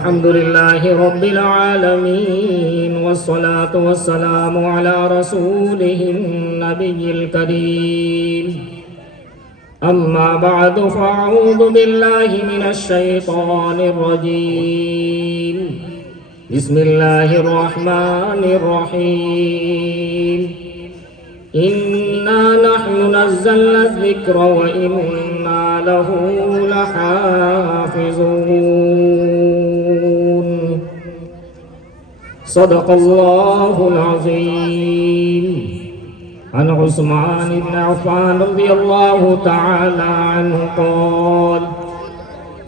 अल्हम्दुलिल्लाहि रब्बिल आलमीन वस्सलातु वस्सलामु अला रसूलिहिन नबिय्यिल करीम अम्मा बअदु फ़अऊज़ु बिल्लाहि मिनश शैतानिर रजीम बिस्मिल्लाहिर रहमानिर रहीम इन्ना नहनु नज़्ज़लना ज़िक्र व इन्ना लहू लहाफ़िज़ून सदक़ल्लाहुल अज़ीम। अन उस्मान इब्न अफ़्फ़ान रज़ियल्लाहु तआला अन्हु क़ाल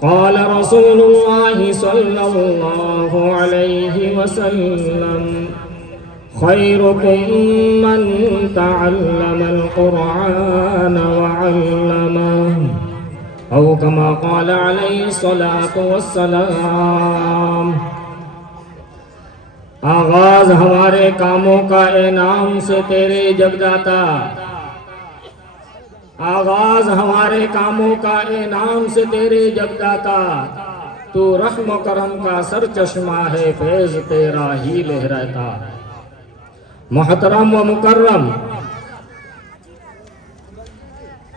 क़ाल रसूलुल्लाहि सल्लल्लाहु अलैहि वसल्लम खैरुकुम मन तअल्लमल क़ुरआन व अल्लमहु औ कमा क़ाल अलैहि सलातु वस्सलाम। आगाज हमारे कामों का ए नाम से तेरे जगदाता, आगाज हमारे कामों का ए नाम से तेरे जगदाता, तू रहम करम का सर चश्मा है, फैज़ तेरा ही लहराता। मोहतरम व मुकर्रम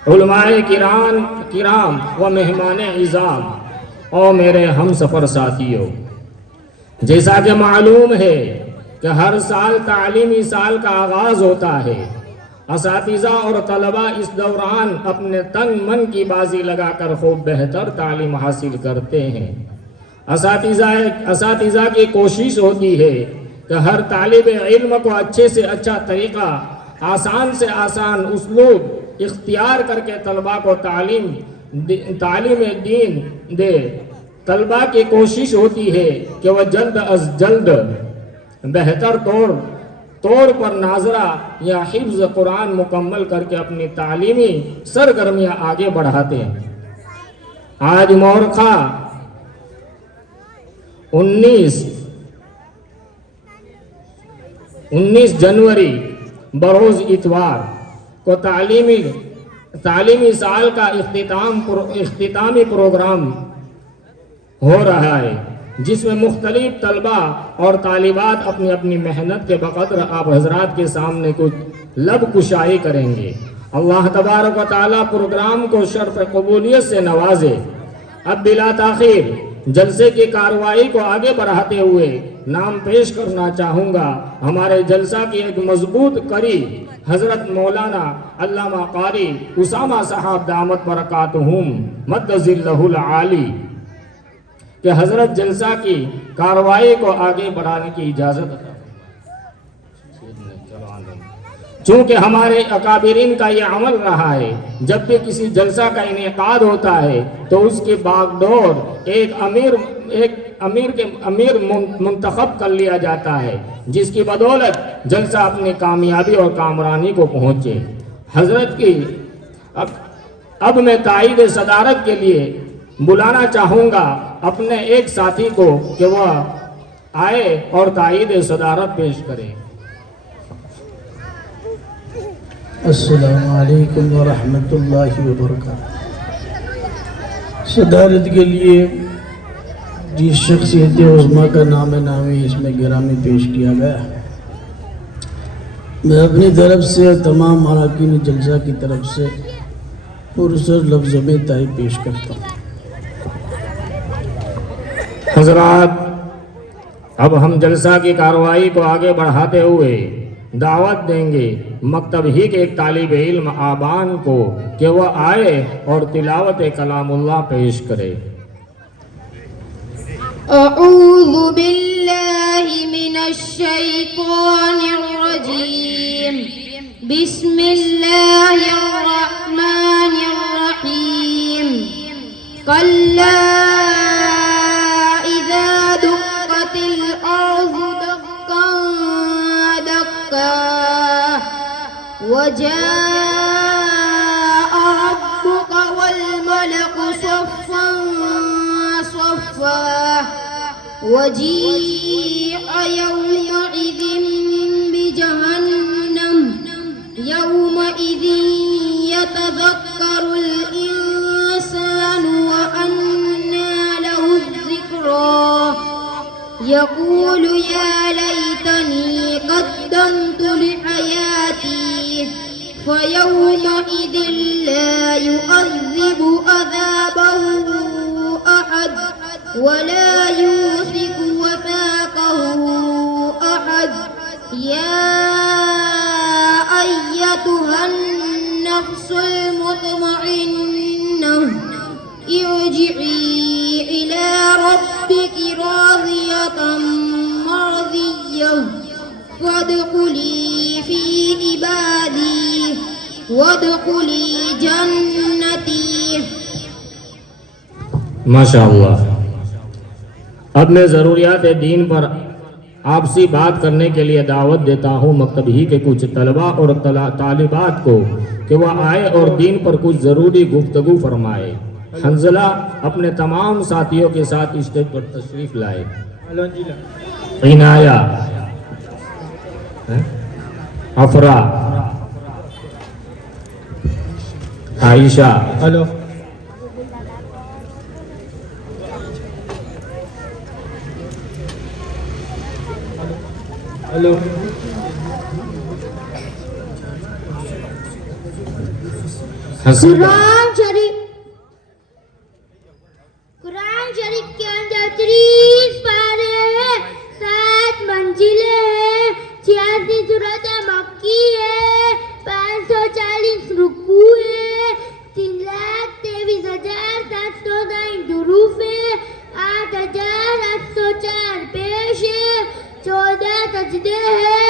उलमाए किराम व मेहमान इज़ाम और मेरे हम सफ़र साथियों, जैसा कि मालूम है कि हर साल तालीमी साल का आगाज़ होता है। असातिज़ा और तलबा इस दौरान अपने तन मन की बाजी लगाकर खूब बेहतर तालीम हासिल करते हैं। असातिज़ा की कोशिश होती है कि हर तालिब इल्म को अच्छे से अच्छा तरीक़ा, आसान से आसान उसलूब इख्तियार करके तलबा को तालीम दीन दे। तलबा की कोशिश होती है कि वह जल्द अज जल्द बेहतर तौर पर नाजरा या हिफ्ज़ कुरान मुकम्मल करके अपनी तालीमी सरगर्मियाँ आगे बढ़ाते हैं। आज मोरखा 19 जनवरी बरोज़ इतवार को तालीमी साल का इख्तितामी प्रोग्राम हो रहा है, जिसमें मुख्तलिफ तलबा और तालिबात अपनी अपनी मेहनत के बक़द्र आप हजरात के सामने कुछ लब कुशाई करेंगे। अल्लाह तबारक व तआला प्रोग्राम को शर्फ़ कबूलियत से नवाजे। अब बिला ताख़ीर जलसे की कार्रवाई को आगे बढ़ाते हुए नाम पेश करना चाहूँगा हमारे जलसा की एक मजबूत करी हज़रत मौलाना अल्लामा कारी उसामा साहब दामत बरकातुहुम मद्दज़िल्लहुल आली कि हज़रत जलसा की कार्रवाई को आगे बढ़ाने की इजाज़त। चूँकि हमारे अकाबिरीन का ये अमल रहा है, जब भी किसी जलसा का इनेकाद होता है तो उसकी बागडोर एक अमीर मुंतखब कर लिया जाता है, जिसकी बदौलत जलसा अपनी कामयाबी और कामरानी को पहुँचे। हज़रत की अब मैं ताईद सदारत के लिए बुलाना चाहूँगा अपने एक साथी को कि वह आए और ताईद सदारत पेश करें। अस्सलामु अलैकुम व रहमतुल्लाहि व बरकातुहू। सदारत के लिए जिस शख्सियत उज़्मा का नामी इसमें गिरामी पेश किया गया, मैं अपनी तरफ से तमाम अरकान जलसा की तरफ से पुरसर लफ्ज़ों में तारीफ़ पेश करता हूँ। हज़रात, अब हम जलसा की कार्रवाई को आगे बढ़ाते हुए दावत देंगे मकतब ही के एक तालिब इल्म आबान को कि वह आए और तिलावत कलामुल्लाह पेश करे। अऊज़ु बिल्लाहि मिनश शैतानिर रजीम बिस्मिल्लाहिर रहमानिर रहीम कल्ला वजाअ रब्बुक वल मलक सफ़्फ़न सफ़्फ़ा वजीअ यौमइज़िन बिजहन्नम यौमइज़िन यतज़क्करुल इंसानु व अन्ना लहु ज़िक्रा यकूल या लैतनी क़द्दमतु लिहयाती फ़यौमइज़िन ला युअज़्ज़िबु अज़ाबहु अहद वला यूसिकु वसाक़हु अहद या अय्यतुहन नफ्सुल मुतमइन्नह इरजिई इला रब्बिकी राज़ियतम मर्ज़िय्यह वदख़ुली फ़ी इबादी वदख़ुली जन्नती। माशाअल्लाह। अब मैं ज़रूरियात दीन पर आपसी बात करने के लिए दावत देता हूँ मकतब ही के कुछ तलबा और तालिबात को कि वह आए और दीन पर कुछ ज़रूरी गुफ्तगू फरमाए। हंजला अपने तमाम साथियों के साथ स्टेज पर तशरीफ लाए। इनाया, अफरा, आयशा, हेलो हेलो हसीबा, कुरान शरीफ के अंदर 30 पारे हैं, 7 मंजिलें हैं, 86 सूरतें मक्की है, 540 रुकू है, 3,23,709 दुरूफ है, 8,804 पेश है, 14 सजदे है,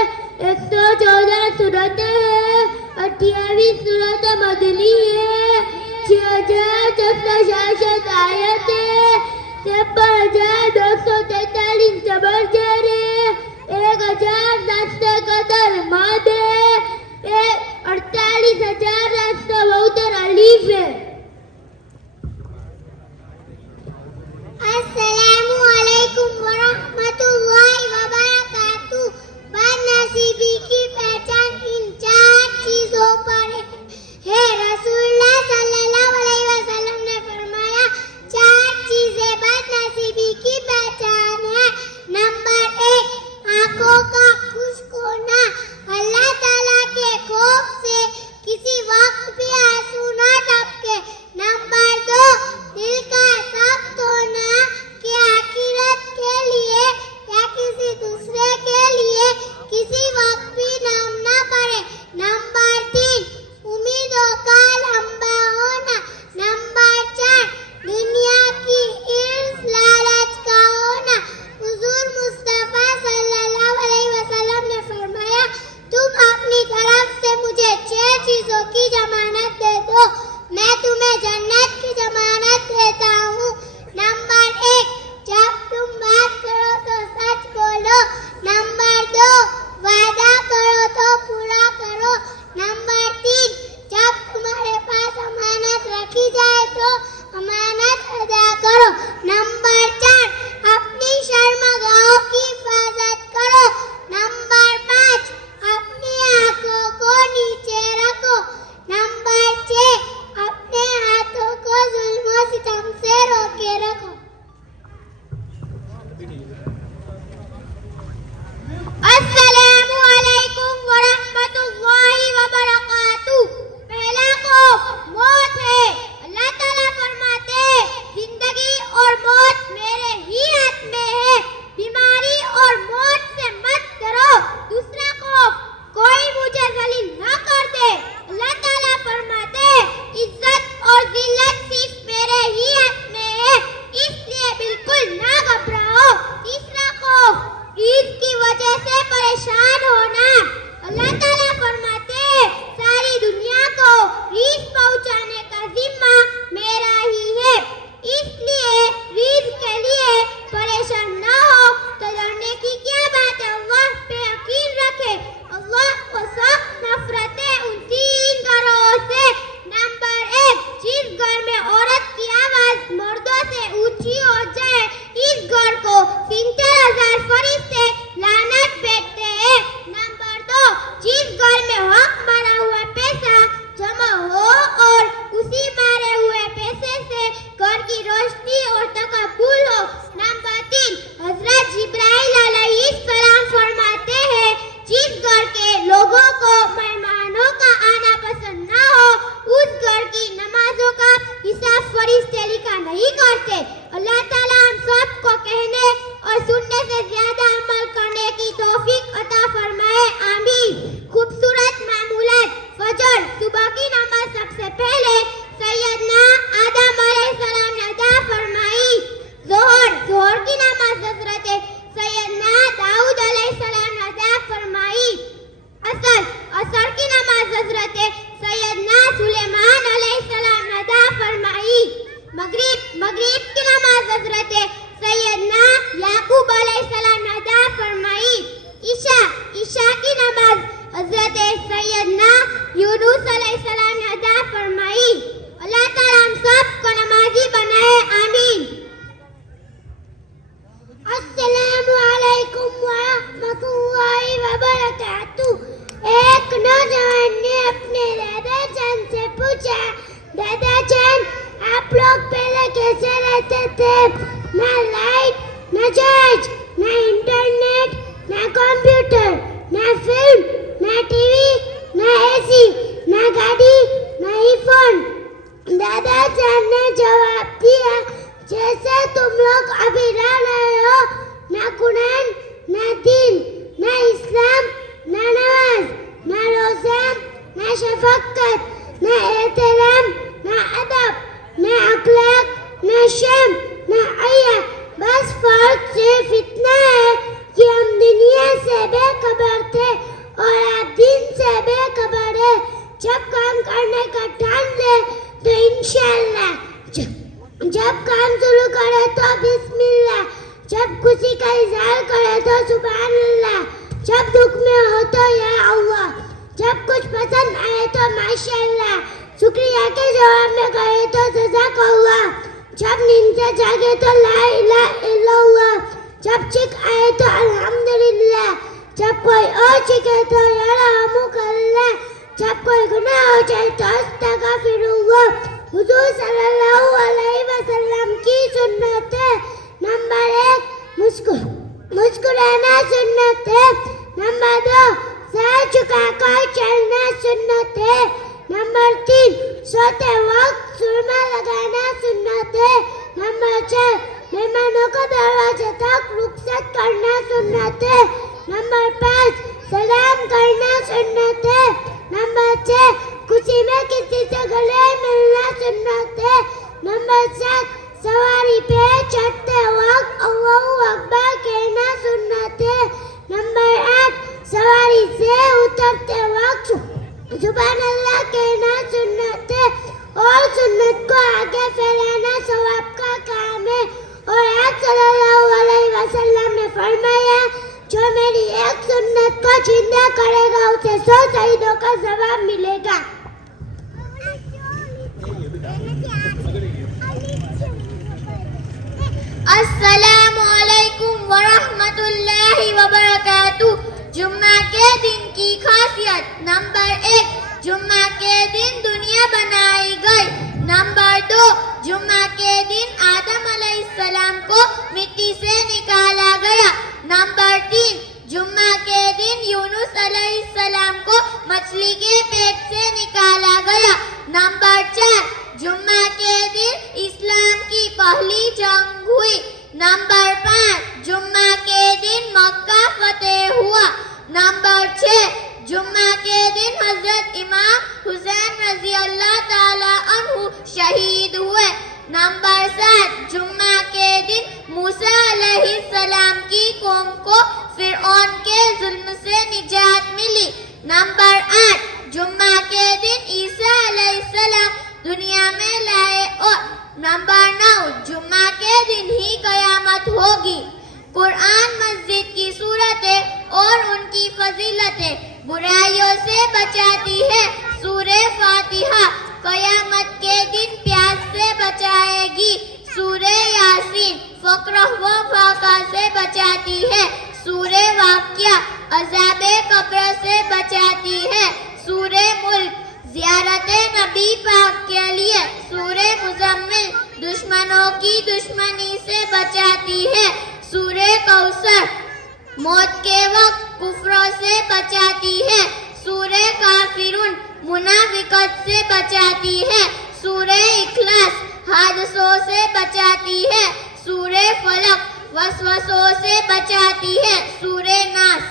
114 सूरतें है, 28 सूरतें मदनी है, 6,466 आयतें, 53,243 जबरजर है, 1,771 मद है, 48,772 अलीफ है। अस्सलामु अलैकुम वरहमतुल्लाहि वबरकातुहू। बदनसीबी की पहचान इन 4 चीजों पर है। रसूलुल्लाह सल्लल्लाहु अलैहि वसल्लम ने फरमाया 4 चीजें बदनसीबी की पहचान पूछा, दादा जान आप लोग पहले कैसे रहते थे? ना लाइट, ना चार्ज, ना इंटरनेट, ना कंप्यूटर, ना फिल्म, ना टीवी, ना एसी, ना गाड़ी, ना ईफोन। दादा जान ने जवाब दिया, जैसे तुम लोग अभी रह रहे हो, ना कुरान, ना दीन, ना इस्लाम, ना नमाज, ना रोज़ा, ना शफकत, ना एहतराम, ना अदब, ना अखलाक, ना शर्म, ना हया। बस फर्क सिर्फ इतना है कि हम दुनिया से बेखबर थे और आप दीन से बेखबर है। जब काम करने का ठान ले तो इंशाअल्लाह, जब काम शुरू करे तो बिस्मिल्लाह, जब खुशी का इजहार करे तो सुभान अल्लाह, जब दुख में हो तो या अल्लाह, जब कुछ पसंद आए तो माशाअल्लाह, शुक्रिया के जवाब में कहे तो जज़ाकल्लाह, जब नींद से जागे तो ला इलाहा इल्लल्लाह, जब चिक आए तो अल्हम्दुलिल्लाह, जब कोई और चिके तो यरहमुकल्लाह, जब कोई गुनाह हो जाए तो अस्तगफिरुल्लाह। हुजूर सल्लल्लाहु अलैहि वसल्लम की सुन्नत है। नंबर 1 मुस्कुराना सुन्नत है। नंबर 2 सर झुकाकर चलना सुन्नत है। नंबर 3 सोते वक्त सुरमा लगाना सुन्नत है। नंबर 4 मेहमानों को दरवाजे तक रुखसत करना सुन्नत है। नंबर 5 सलाम करना सुन्नत है। नंबर 6 खुशी में किसी से गले मिलना सुन्नत है। नंबर 7 सवारी पे चढ़ते वक्त अल्लाहु अकबर कहना सुन्नत है। नंबर 8 सवारी से उतरते वक्त सुभान अल्लाह कहना सुन्नत है। और सुन्नत को आगे फैलाना सवाब का काम है। और आप सल्लल्लाहु अलैहि वसल्लम ने फरमाया, जो मेरी एक सुन्नत को जिंदा करेगा उसे 100 शहीदों का सवाब मिलेगा। अस्सलामु अलैकुम व रहमतुल्लाहि व बरकातुहू। जुम्मा के दिन की खासियत। नंबर 1 जुम्मा के दिन दुनिया बनाई गई। नंबर 2 जुम्मा के दिन आदम अलैहिस्सलाम को मिट्टी से निकाला गया। नंबर 3 जुम्मा के दिन यूनुस अलैहिस्सलाम को मछली के पेट से निकाला गया। नंबर 4 जुम्मा के दिन इस्लाम की पहली जंग हुई। नंबर 5 जुम्मा के दिन मक्का फतेह हुआ। नंबर 6 जुम्मा के दिन हजरत इमाम हुसैन रजी अल्लाह ताला अन्हु शहीद हुए। नंबर 7 जुम्मा के दिन मूसा अलैहिस्सलाम की कौम को फिरऔन के जुल्म से निजात मिली। नंबर 8 जुम्मा के दिन ईसा अलैहिस्सलाम दुनिया में लाए। और नंबर 9 जुम्मा के दिन ही कयामत होगी। कुरान मस्जिद की सूरतें और उनकी फजीलतें बुराइयों से बचाती है। सूरे फातिहा कयामत के दिन प्यास से बचाएगी। सूरे यासीन फक्र व फाका से बचाती है। सूरे वाक़िया अज़ाबे कब्र से बचाती है। सूरे मुल्क ज़ियारते नबी पाक के लिए। सूरे मुज़म्मिल दुश्मनों की दुश्मनी से बचाती है। सूरे कौसर मौत के वक्त कुफ्र से बचाती है। सूरे काफिरून मुनाफिकत से बचाती है। सूरे इखलास हादसों से बचाती है। सूरे फलक वसवसों से बचाती है। सूरे नास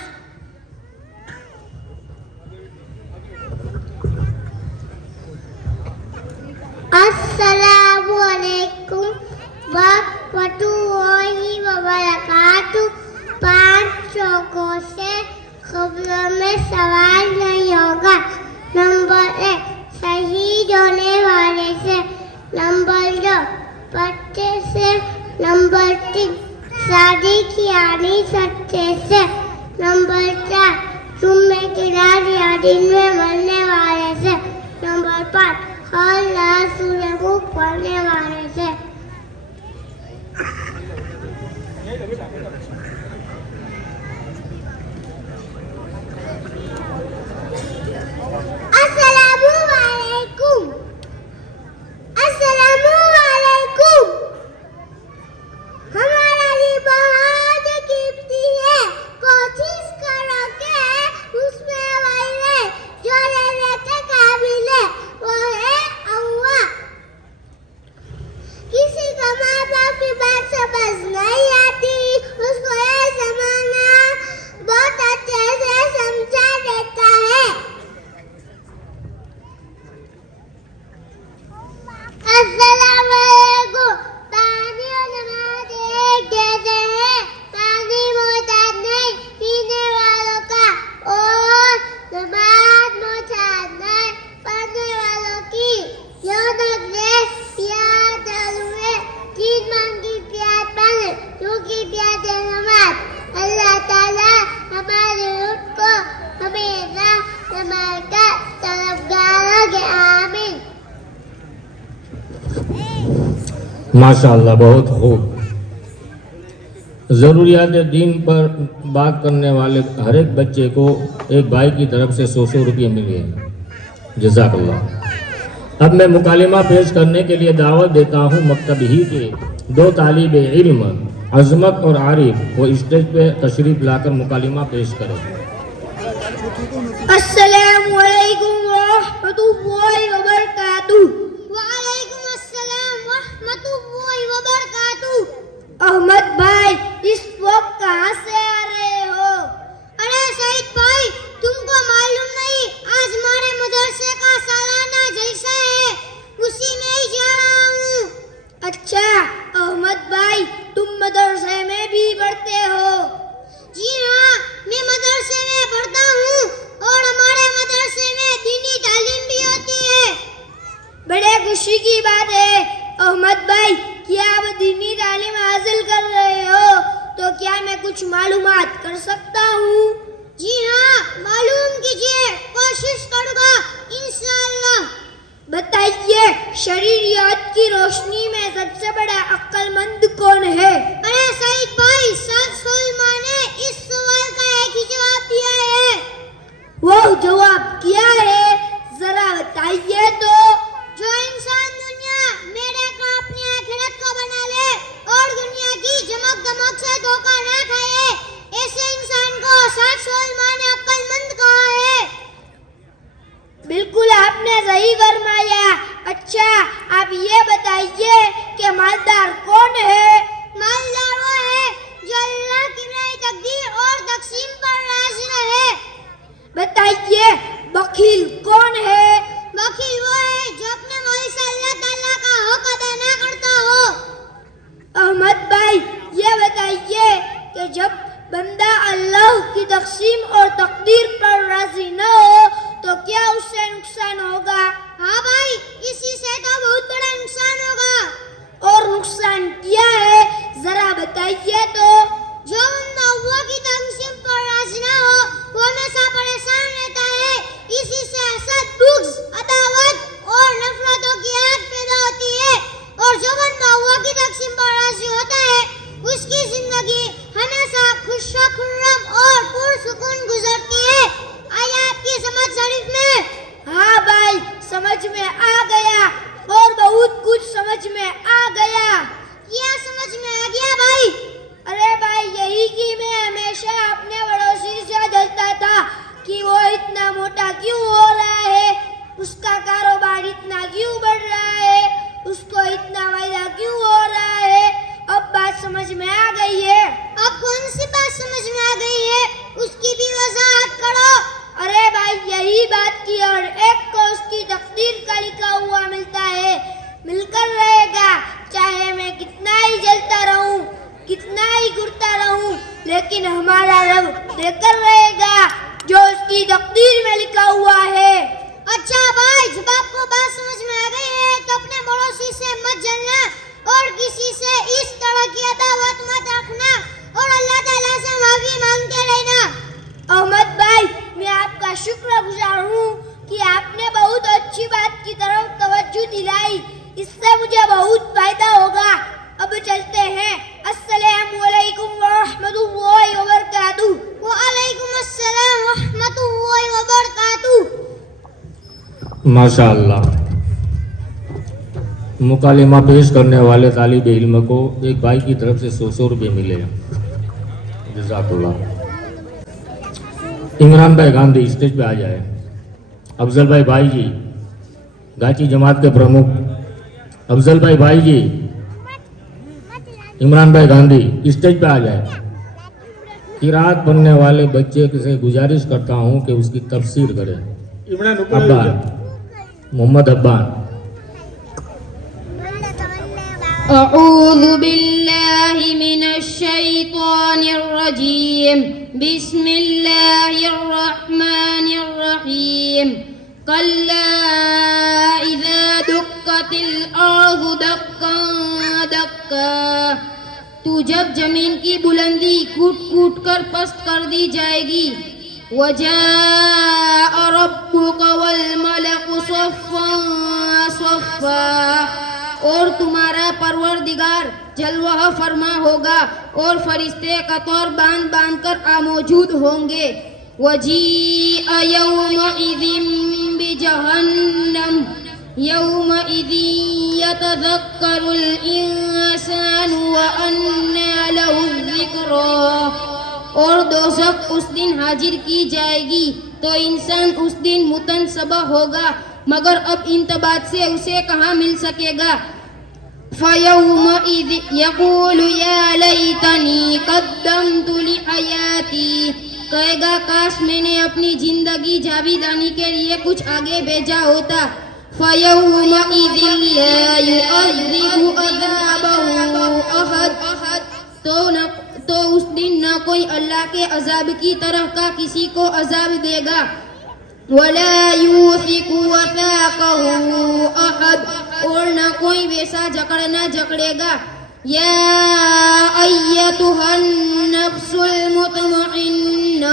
अस्सलामु अलैकुम व रहमतुल्लाहि व बरकातुहू। 5 चौकों से खबरों में सवाल नहीं होगा। नंबर 1 शहीद होने वाले से। नंबर 2 पत्ते से। नंबर 3 शादी की आनी सत्य से। नंबर 4 जुम्मे की रात या दिन में मरने वाले से। नंबर 5 हर रात सूर्य को पढ़ने वाले से। अस्सलामु अलैकुम। माशाअल्लाह, बहुत खूब। ज़रूरियात दीन पर बात करने वाले हर एक बच्चे को एक भाई की तरफ से 100 रुपये मिले। जज़ाकल्लाह। अब मैं मुकालिमा पेश करने के लिए दावत देता हूँ मकतब ही के 2 तालिब इल्म अज़मत और आरिफ, वो स्टेज पे तशरीफ लाकर मुकालिमा पेश करें। अस्सलामु अलैकुम व रहमतुल्लाहि व बरकातुहू। वालेकुम अस्सलाम व रहमतुल्लाहि व बरकातुहू। अहमद भाई, इस वक्त कहाँ से आ रहे हो? अरे सईद भाई, तुमको मालूम नहीं, आज हमारे मदरसे का सालाना जलसा है, उसी में ही जा रहा हूँ। अच्छा अहमद भाई, तुम मदरसे में भी पढ़ते हो? जी हाँ, मैं मदरसे में पढ़ता हूँ और हमारे मदरसे में दीनी तालीम भी होती है। बड़े खुशी की बात है अहमद भाई, क्या आप दीनी तालीम हासिल कर रहे हो? तो क्या मैं कुछ मालूमात कर सकता हूँ? जी हाँ, मालूम कीजिए, कोशिश करूँगा इंशाअल्लाह। बताइए, शरीयत की रोशनी में सबसे बड़ा अक्लमंद कौन है? अरे सईद भाई, सलमान ने इस सवाल का एक ही जवाब दिया है। वो जवाब क्या है, जरा बताइए तो। जो इंसान दुनिया में रहकर अपनी आखिरत को बना ले और दुनिया की चमक दमक से धोखा न खाए, ऐसे इंसान को सलमान ने अक्लमंद कहा है। बिल्कुल आपने सही फरमाया। अच्छा आप ये बताइए कि मालदार कौन है? मालदार वो है जो अल्लाह की बनाई तकदीर और तकसीम पर राज़ी रहे। बताइए बखील कौन है? बखील वो है जो अपने माल से अल्लाह ताला का हक अदा न करता हो। अहमद भाई, ये बताइए कि जब बंदा अल्लाह की तकसीम और तकदीर पर राज़ी न हो तो क्या उससे नुकसान होगा? हाँ भाई, इसी से तो बहुत बड़ा नुकसान होगा। और नुकसान क्या है, जरा बताइए तो। जो बंदा अल्लाह की तकसीम पर राज़ी न हो वो हमेशा परेशान रहता है, इसी से हसद, बुग़्ज़, अदावत और नफरतों की आग पैदा होती है। और जो बंदा अल्लाह की तकसीम पर राज़ी होता है उसकी जिंदगी हमेशा खुशो-खुर्रम और पुरसुकून गुजरती है। आया आपकी समझ शरीफ में? हाँ भाई, समझ में आ गया और बहुत कुछ समझ में आ गया। क्या समझ में आ गया भाई? अरे भाई, यही कि मैं हमेशा अपने पड़ोसी से जलता था कि वो इतना मोटा क्यों हो रहा है, उसका कारोबार इतना क्यों बढ़ रहा है, उसको इतना फायदा क्यों हो रहा है। अब बात समझ में आ गई है। अब कौन सी बात समझ में आ गई है, उसकी भी वजाहत करो। अरे भाई, यही बात की और एक को उसकी तकदीर का लिखा हुआ मिलता है, मिलकर रहेगा, चाहे मैं कितना ही जलता रहूं, कितना ही घुरता रहूं, लेकिन हमारा रब देकर रहेगा जो उसकी तकदीर में लिखा हुआ है। अच्छा भाई, जब आपको बात समझ में आ गई है तो अपने पड़ोसी से मत जलना और किसी से इस तरह की अदावत मत रखना और अल्लाह ताला से माफी मांगते रहना। अहमद भाई, मैं आपका शुक्रगुजार हूँ कि आपने बहुत अच्छी बात की तरफ तवज्जो दिलाई, इससे मुझे बहुत फायदा होगा। अब चलते हैं। अस्सलामु अलैकुम व रहमतुल्लाहि व बरकातुहू। व अलैकुम अस्सलाम व रहमतुल्लाहि व बरकातुहू। माशाअल्लाह, मुकालिमा पेश करने वाले तालिब इल्म को एक भाई की तरफ से 100 रुपये मिले। जज़ाकल्लाह। इमरान भाई गांधी स्टेज पे आ जाए। अफजल भाई जी, गाची जमात के प्रमुख अफजल भाई जी, इमरान भाई गांधी स्टेज पे आ जाए। किरात पढ़ने वाले बच्चे से गुजारिश करता हूँ कि उसकी तफसीर करें। इमरान अब्बान, मोहम्मद अब्बान। अऊज़ु बिल्लाहि मिनश शैतानिर रजीम। बिस्मिल्लाहिर रहमानिर रहीम। कल्ला इज़ा दुक्कतिल अर्ज़ु दक्कन दक्का। तू जब जमीन की बुलंदी कूट कूट कर पस्त कर दी जाएगी। वजाअ रब्बुका वल मलकु सफ़्फ़न सफ़्फ़ा। और तुम्हारा परवरदिगार जलवा फरमा होगा और फरिश्ते कतौर बांध बांध कर आमौजूद होंगे। वजीअ यौमइज़िन बिजहन्नम यौमइज़िन यतज़क्करुल इंसानु व अन्ना लहु ज़िक्रा। और दोज़ख उस दिन हाजिर की जाएगी तो इंसान उस दिन मुतनसबा होगा, मगर अब इंतबात से उसे कहाँ मिल सकेगा। फ़यौमइज़ यक़ूलु या लैतनी क़द्दमतु लिहयाती, कहेगा काश मैंने अपनी जिंदगी जावेदानी के लिए कुछ आगे भेजा होता। फ़यौमइज़ ला युअज़्ज़िबु अज़ाबहु अहद, तो उस दिन न कोई अल्लाह के अजाब की तरह का किसी को अजाब देगा। वला यूसिकु वसाक़हु अहद, और न कोई वैसा जकड़ना जकड़ेगा। या अय्यतुहन नफ्सुल मुतमइन्ना,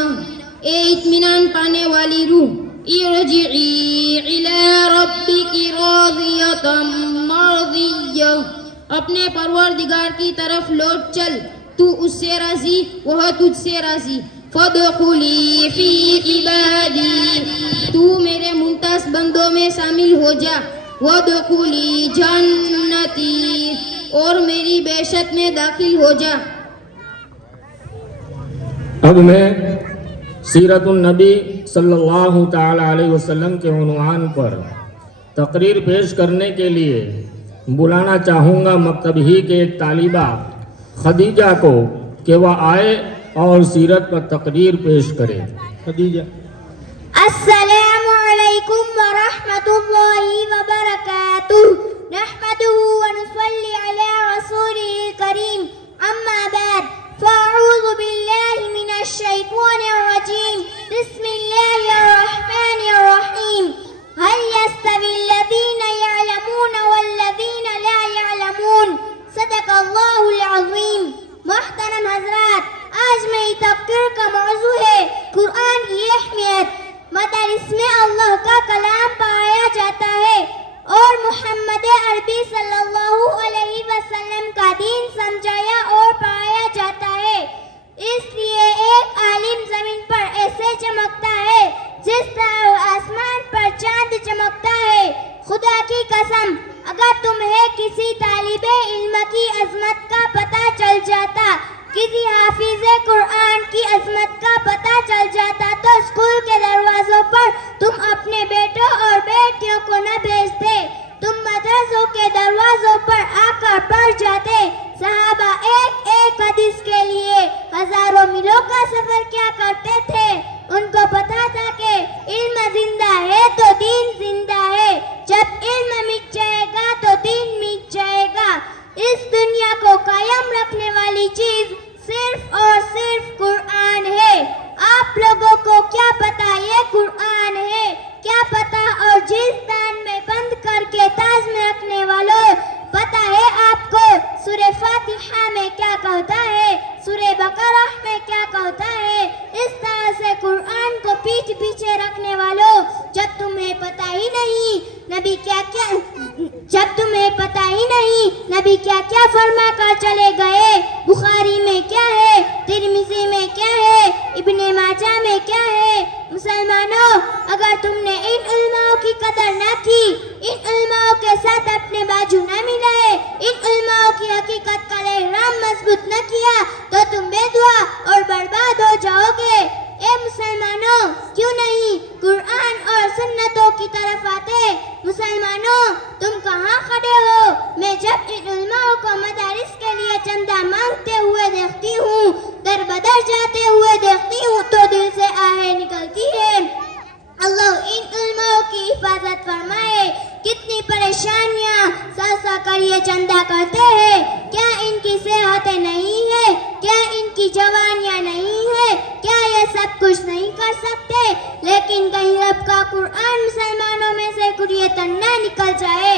ए इत्मीनान पाने वाली रूह, इरजिई इला रब्बिकी राज़ियतम मर्ज़िय्या, अपने परवरदिगार की तरफ लौट चल, तू उससे राजी वह तुझसे राजी। फदखुली फी इबादी, तू मेरे मुमताज बंदों में शामिल हो जा। वदखुली जन्नती, और मेरी बेशत में दाखिल हो जा। अब मैं सीरतुन नबी सल्लल्लाहु ताला अलैहि वसल्लम के उन्वान पर तकरीर पेश करने के लिए बुलाना चाहूँगा मकतब ही के एक तालिबा खदीजा को कि वह आए और सीरत पर तकरीर पेश करे। खदीजा। अस्सलामु अलैकुम व रहमतुल्लाहि व बरकातुहू, नहमदुहु व नुसल्ली अला रसूलिल करीम, अम्मा बाद, फ़अऊज़ु बिल्लाहि मिनश शैतानिर रजीम, बिस्मिल्लाहिर रहमानिर रहीम। हल यस्तविल्लज़ीना यअलमून वल्लज़ीना ला यअलमून, सदक़ल्लाहुल अज़ीम। मोहतरम हज़रात, आज मेरी तक़रीर का मौज़ू है कुरान की अहमियत। मदारिस में अल्लाह का कलाम पढ़ाया जाता है और मोहम्मद अरबी सल्लल्लाहु अलैहि वसल्लम का दीन समझाया और पढ़ाया जाता है। इसलिए एक आलिम ज़मीन पर ऐसे चमकता है जिस तरह आसमान पर चांद चमकता है। खुदा की कसम, अगर तुम्हें किसी तालिबे इल्म की अजमत का पता चल जाता, किसी हाफिज़े कुरान की अजमत का पता चल जाता, तो स्कूल के दरवाजों पर तुम अपने बेटों और बेटियों को न भेजते, तुम मदरसों के दरवाजों पर आकर पढ़ जाते। सहाबा एक एक हदीस के लिए हजारों मीलों का सफर क्या करते थे। उनको पता था कि इल्म जिंदा है तो दीन जिंदा है, जब इल्म मिट जाएगा तो दीन मिट जाएगा। इस दुनिया को कायम रखने वाली चीज सिर्फ और सिर्फ कुरान है। आप लोगों को क्या पता ये कुरान है? क्या पता? और जिस दान में बंद करके ताज में रखने वालों, पता है आपको सूरे फातिहा में क्या कहता है, सूरे बकरा में क्या कहता है? इस तरह से कुरान को पीठ पीछे रखने वालों, जब तुम्हें पता ही नहीं नबी क्या क्या फरमा कर चले गए, बुखारी में क्या है, तिरमिज़ी में क्या है, इब्ने माजा में क्या है। मुसलमानों, अगर तुमने इन उलमाओं की कदर न की, इन उलमाओं के साथ अपने बाजू न मिलाए, इन उलमाओं की हकीकत का एहराम मजबूत न किया, तो तुम बेदुआ और बर्बाद हो जाओगे। ए मुसलमानों, क्यों नहीं कुरान और सुन्नतों की तरफ आते? मुसलमानों, तुम कहाँ खड़े हो? मैं जब इन उलमाओं को मदारिस के लिए चंदा मांगते हुए देखती हूँ, दर बदर जाते हुए देखती हूँ, तो दिल से आहें निकलती है, अल्लाह इन उलमाओं की हिफाजत फरमाए। कितनी परेशानियाँ सा कर ये चंदा करते हैं। क्या इनकी सेहतें नहीं है? क्या इनकी जवानियाँ नहीं है? क्या ये सब कुछ नहीं कर सकते? लेकिन कहीं रब का कुरान मुसलमानों में से कुरियतन न निकल जाए।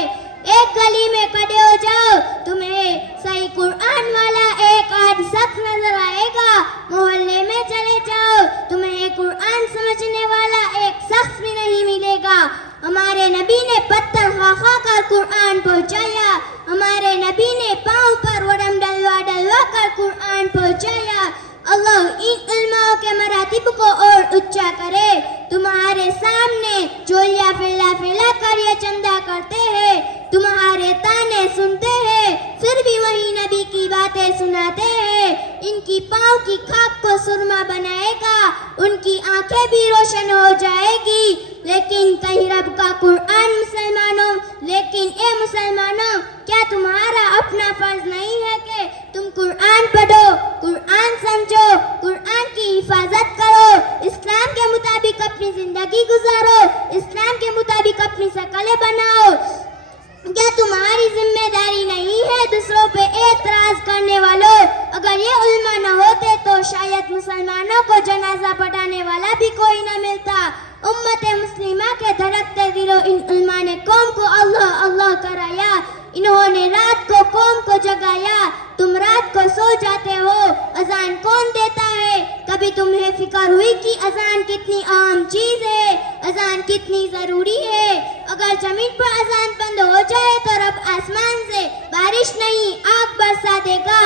एक गली में खड़े हो जाओ, तुम्हें सही कुरान वाला एक आध शख्स नजर आएगा। मोहल्ले में चले जाओ, तुम्हें कुरान समझने वाला एक शख्स भी नहीं मिलेगा। हमारे नबी ने पत्थर खा खा कर कुरान पहुंचाया, मुखातिब को और ऊंचा करे। तुम्हारे सामने चोलियां फैला फैला कर ये चंदा करते हैं, तुम्हारे ताने सुनते हैं, फिर भी वही नबी की बातें सुनाते हैं। इनकी पाँव की खाक को सुरमा बनाएगा, उनकी आंखें भी रोशन हो जाएगी। लेकिन कहीं रब का कुरान मुसलमानों, लेकिन ए मुसलमानों, क्या तुम्हारा अपना फर्ज नहीं है कि तुम कुरान पढ़ो, कुरान समझो, कुरान की हिफाजत करो, इस्लाम के मुताबिक अपनी जिंदगी गुजारो, इस्लाम के मुताबिक अपनी शक्लें बनाओ। क्या तुम्हारी जिम्मेदारी नहीं है दूसरों पे एतराज करने वालों? अगर ये उल्मा न होते तो शायद मुसलमानों को जनाजा पढ़ाने वाला भी कोई न मिलता। उम्मत मुस्लिमा के धड़कते दिलों इन उल्मा ने कौम को अल्लाह अल्लाह कराया, इन्होंने रात को कौम को जगाया। तुम रात को सो जाते हो, अजान कौन देता है? कभी तुम्हें फिक्र हुई कि अजान कितनी अहम चीज है, अजान कितनी जरूरी है? अगर जमीन पर अजान बंद हो जाए तो रब आसमान से बारिश नहीं आग बरसा देगा।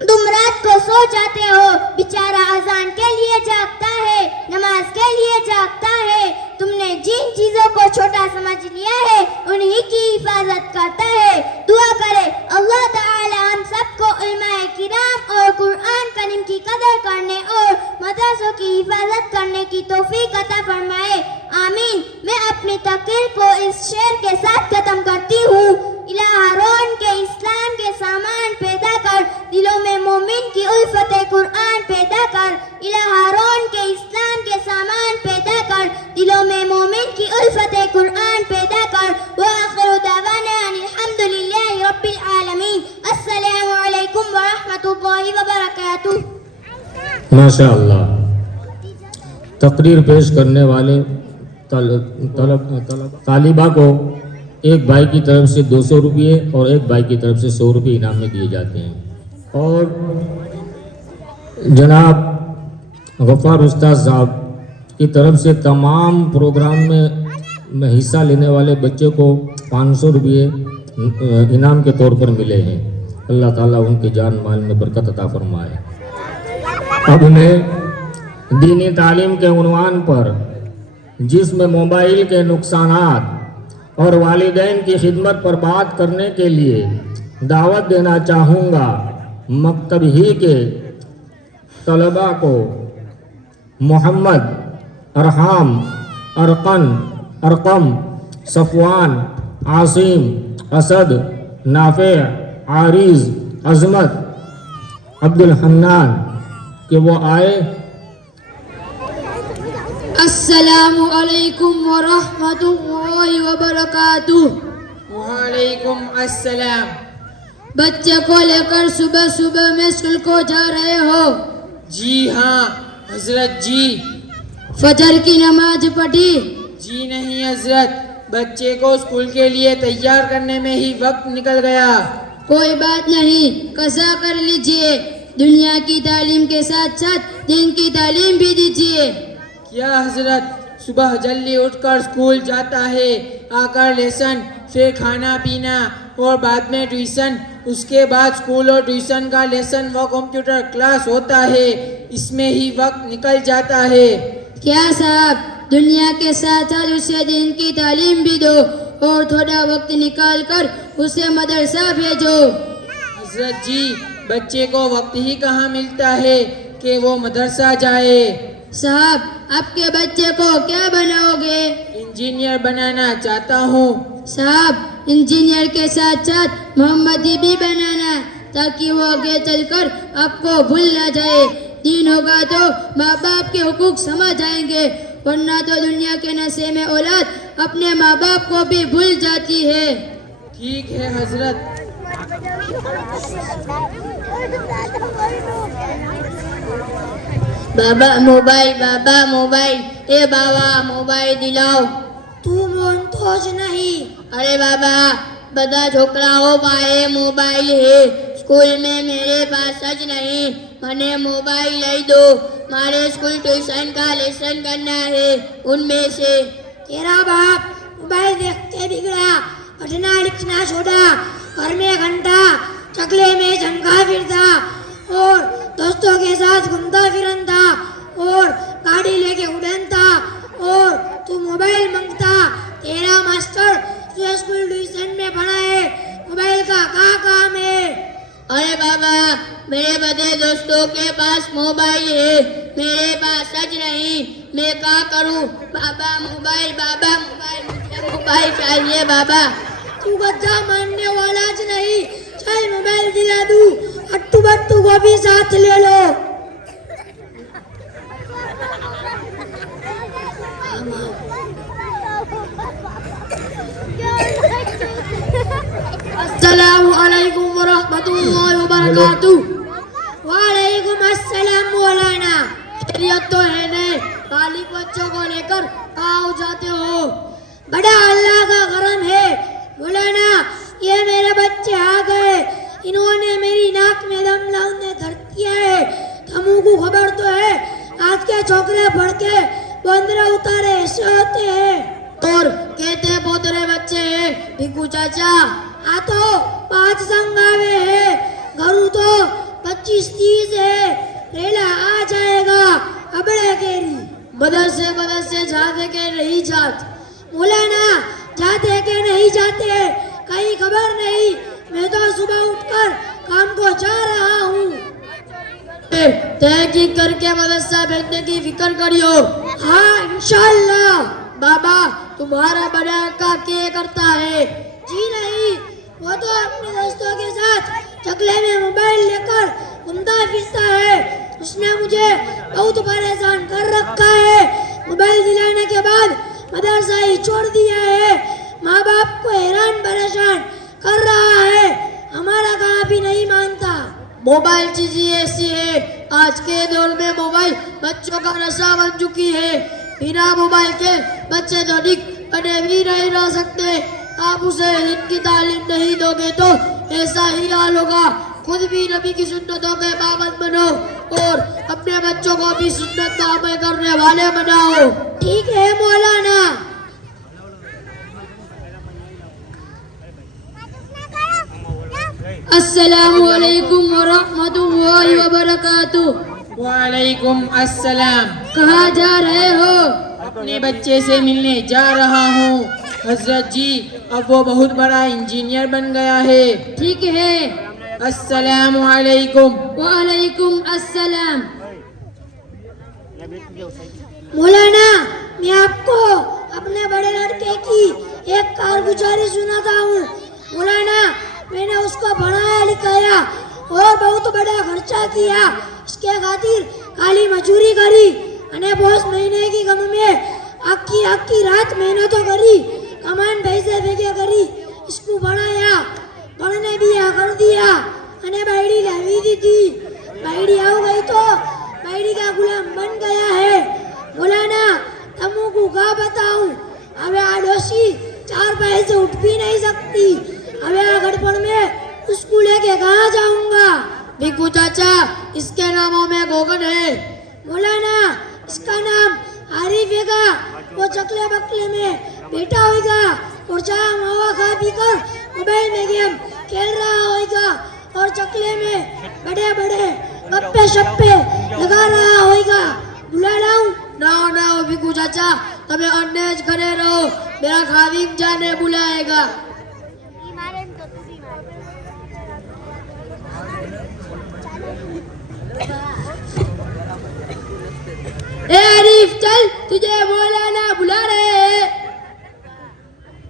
तुम रात को सो जाते हो, बेचारा अजान के लिए जागता है, नमाज के लिए जागता है। तुमने जिन चीजों को छोटा समझ लिया है उन्हीं की हिफाजत करता है। दुआ करे अल्लाह ताला हम सबको उलमाए किराम और कुरान करीम की कदर करने और मदरसों की हिफाजत करने की तौफीक अता फरमाए, आमीन। मैं अपनी तकरीर को इस शेर के साथ खत्म करती हूँ। इलाहारोन के इस्लाम के सामान पैदा कर, दिलों में मोमिन की उल्फते कुरान पैदा कर। इलाहारोन के इस्लाम के सामान पैदा कर, दिलों में मोमिन की उल्फते कुरान पैदा कर। व आखिरु दावाना अल्हम्दुलिल्लाहि रब्बिल आलमीन। अस्सलामु अलैकुम व रहमतुल्लाहि व बरकातुहू। माशाअल्लाह। तकरीर पेश करने वाले तालिबा को एक भाई की तरफ से 200 रुपये और एक भाई की तरफ से 100 रुपये इनाम में दिए जाते हैं। और जनाब गफ़ार उस्ताद साहब की तरफ से तमाम प्रोग्राम में हिस्सा लेने वाले बच्चे को 500 रुपये इनाम के तौर पर मिले हैं। अल्लाह ताला उनके जान माल में बरकत अता फरमाए। अब मैं दीनी तालीम के उन्वान पर, जिसमें मोबाइल के नुकसानात और वालिदैन की खिदमत पर बात करने के लिए दावत देना चाहूँगा मकतब ही के तलबा को। मोहम्मद, अरहाम, अरकन, अरकम, सफ़वान, आसिम, असद, नाफे, आरिज, अजमत, अब्दुल हन्नान कि वो आए। अस्सलामु अलैकुम व रहमतुल्लाहि व बरकातुहू। वालेकुम अस्सलाम। बच्चे को लेकर सुबह सुबह में स्कूल को जा रहे हो? जी हाँ हजरत जी। फजर की नमाज पढ़ी? जी नहीं हजरत, बच्चे को स्कूल के लिए तैयार करने में ही वक्त निकल गया। कोई बात नहीं, कज़ा कर लीजिए। दुनिया की तालीम के साथ साथ दिन की तालीम भी दीजिए। क्या हजरत, सुबह जल्दी उठकर स्कूल जाता है, आकर लेसन, फिर खाना पीना और बाद में ट्यूशन, उसके बाद स्कूल और ट्यूशन का लेसन व कंप्यूटर क्लास होता है, इसमें ही वक्त निकल जाता है। क्या साहब, दुनिया के साथ साथ उसे दिन की तालीम भी दो और थोड़ा वक्त निकाल कर उसे मदरसा भेजो। हजरत जी, बच्चे को वक्त ही कहाँ मिलता है कि वो मदरसा जाए। साहब, आपके बच्चे को क्या बनाओगे? इंजीनियर बनाना चाहता हूँ। साहब, इंजीनियर के साथ साथ मोहम्मदी भी बनाना, ताकि वो आगे चलकर आपको भूल ना जाए। दीन होगा तो माँ बाप के हुकूक समझ आएंगे, वरना तो दुनिया के नशे में औलाद अपने माँ बाप को भी भूल जाती है। ठीक है हजरत। बाबा मोबाइल, ए बाबा मोबाइल दिलाओ। तू मोहनतो જ નહીં। अरे बाबा, બધા છોકરાઓ પાસે मोबाइल है, स्कूल में मेरे पास सच नहीं, मने मोबाइल लई दो, मारे स्कूल ट्यूशन का लेसन करना है। उनमें से तेरा बाप मोबाइल देखते बिगड़ा, पढ़ना लिखना छोड़ा, घर में घंटा चकले में झमका फिरता और दोस्तों के साथ घूमता फिरता। बच्चों के पास मोबाइल है, मेरे पास सच नहीं, मैं क्या करूं? बाबा मोबाइल, मुझे मोबाइल चाहिए बाबा। तू बच्चा मानने वाला ज नहीं, चल मोबाइल दिला दूं। अट्टू बट्टू को भी साथ ले लो। अस्सलामु अलैकुम वरहमतुल्लाहि वबरकातुह। वालेकुम अस्सलाम मौलाना। खैरियत तो है ने? बालिग बच्चों को लेकर कहाँ जाते हो? बड़ा अल्लाह का करम है मौलाना, ये मेरे बच्चे आ गए। इन्होंने मेरी नाक में दम लाने धर दिया है। तमू को खबर तो है, आज के छोकरे पढ़ के बंदरे उतारे ऐसे होते हैं। और कहते पोतरे बच्चे हैं भिक्कू चाचा। आ तो 5 संग आवे है, घरू तो 25-30 है। रेला आ जाएगा अबड़े केरी। मदरसे जाते के नहीं जात? मौलाना जाते के नहीं जाते कहीं खबर नहीं, मैं तो सुबह उठकर काम को जा रहा हूँ। तहकीक करके मदरसा भेजने की फिक्र करियो। हाँ इंशाअल्लाह। बाबा तुम्हारा बड़ा का क्या करता है? जी नहीं, वो तो अपने दोस्तों के साथ चकले में मोबाइल लेकर घूमता फिरता है। उसने मुझे बहुत परेशान कर रखा है। मोबाइल दिलाने के बाद मदरसा ही छोड़ दिया है। माँ बाप को हैरान परेशान कर रहा है, हमारा कहाँ भी नहीं मानता। मोबाइल चीज ही ऐसी है, आज के दौर में मोबाइल बच्चों का नशा बन चुकी है। बिना मोबाइल के बच्चे तो ठीक बने भी नहीं रह सकते। आप उसे इनकी तालीम नहीं दोगे तो ऐसा ही हाल होगा। खुद भी नबी की सुन्नतों के पाबंद बनो और अपने बच्चों को भी सुन्नत का अमल करने वाले बनाओ। ठीक है मौलाना। अस्सलामु अलैकुम वरहमतुल्लाहि वबरकातुह। वालेकुम अस्सलाम। कहाँ जा रहे हो? अपने बच्चे से मिलने जा रहा हूँ। हजरत जी अब वो बहुत बड़ा इंजीनियर बन गया है। ठीक है। अस्सलामु अलैकुम। वालेकुम अस्सलाम। मौलाना मैं आपको अपने बड़े लड़के की एक कारगुजारी सुनाता हूँ। मौलाना मैंने उसको पढ़ाया लिखाया और बहुत बड़ा खर्चा किया। इसके खातिर काली मजूरी करी अने बॉस महीने की गम में आखी रात मेहनत तो करी, कमान पैसे भेजे करी, इसको पढ़ाया, पढ़ने भी कर दिया अने बायड़ी लावी दी थी। बायड़ी आ गई तो बायड़ी का गुलाम बन गया है। मौलाना तमु को क्या बताऊं, अबे आडोशी 4 पैसे उठ भी नहीं सकती। अबे गड़पड़ में उसको लेके कहाँ जाऊंगा? भिक्कू चाचा इसके नामों में गोगन है। मौलाना इसका नाम आरिफ हैगा। वो चकले बकले में बैठा होगा और चाह मावा खा पी कर मोबाइल में गेम खेल रहा होगा और चकले में बड़े बड़े गप्पे शप्पे लगा रहा होगा। बुला लाऊं? ना भिक्कू चाचा तमें अन्य खड़े रहो, मेरा खाविम जाने बुलाएगा। ए आरिफ चल, तुझे मौलाना बुला रहे हैं।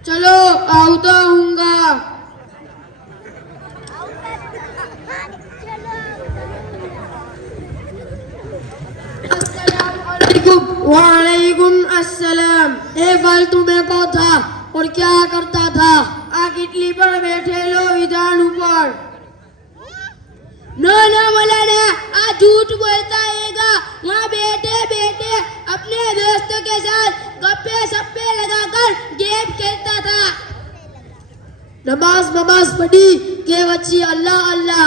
चलो आता हूँगा। वालेकुम अस्सलाम। ए फालतू में को था और क्या करता था? आ किटली पर बैठे लो विधान ऊपर। ना मौलाना आ झूठ बोलता हैगा। वहाँ बैठे बैठे अपने दोस्तों के साथ गप्पे सप्पे लगाकर गेम खेलता था। नमाज पढ़ी के बच्ची अल्लाह अल्लाह।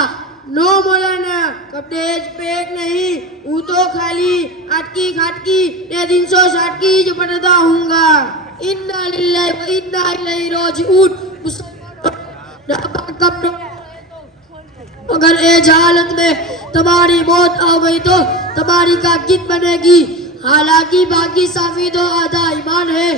नो मौलाना कपड़े पेक नहीं, वो तो खाली आटकी खाटकी ये 360 की जो पढ़ता हूँगा। इन्ना लिल्लाहि व इन्ना इलैहि राजिऊन। अगर इस हालत में तुम्हारी मौत आ गई तो तुम्हारी क्या गित बनेगी? हालांकि बाकी साफी तो आधा ईमान है।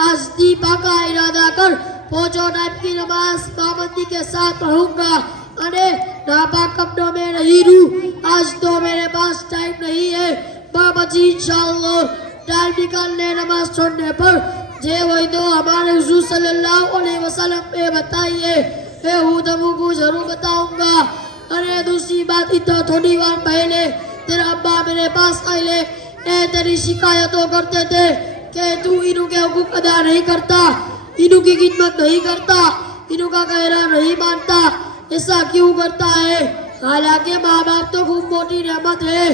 आज दीपा का इरादा कर 5 टाइम की नमाज पाबंदी के साथ पढ़ूंगा अरे नापाक कपड़ों में नहीं रहूं। आज तो मेरे पास टाइम नहीं है। बाबा जी इंशाअल्लाह टाइम निकालने नमाज छोड़ने पर जे वही तो हमारे हुजूर सल्लल्लाहु अलैहि वसल्लम ने बताइए। मैं हूँ तुमको जरूर बताऊंगा। अरे दूसरी बात, इतना थोड़ी बार पहले तेरा अब्बा मेरे पास आए, तेरी शिकायतों करते थे कि तू इनू के हुकूक अदा नहीं करता, इनू की खिदमत नहीं करता, इनू का कहना नहीं मानता। ऐसा क्यों करता है? हालांकि माँ बाप तो खूब मोटी रहमत है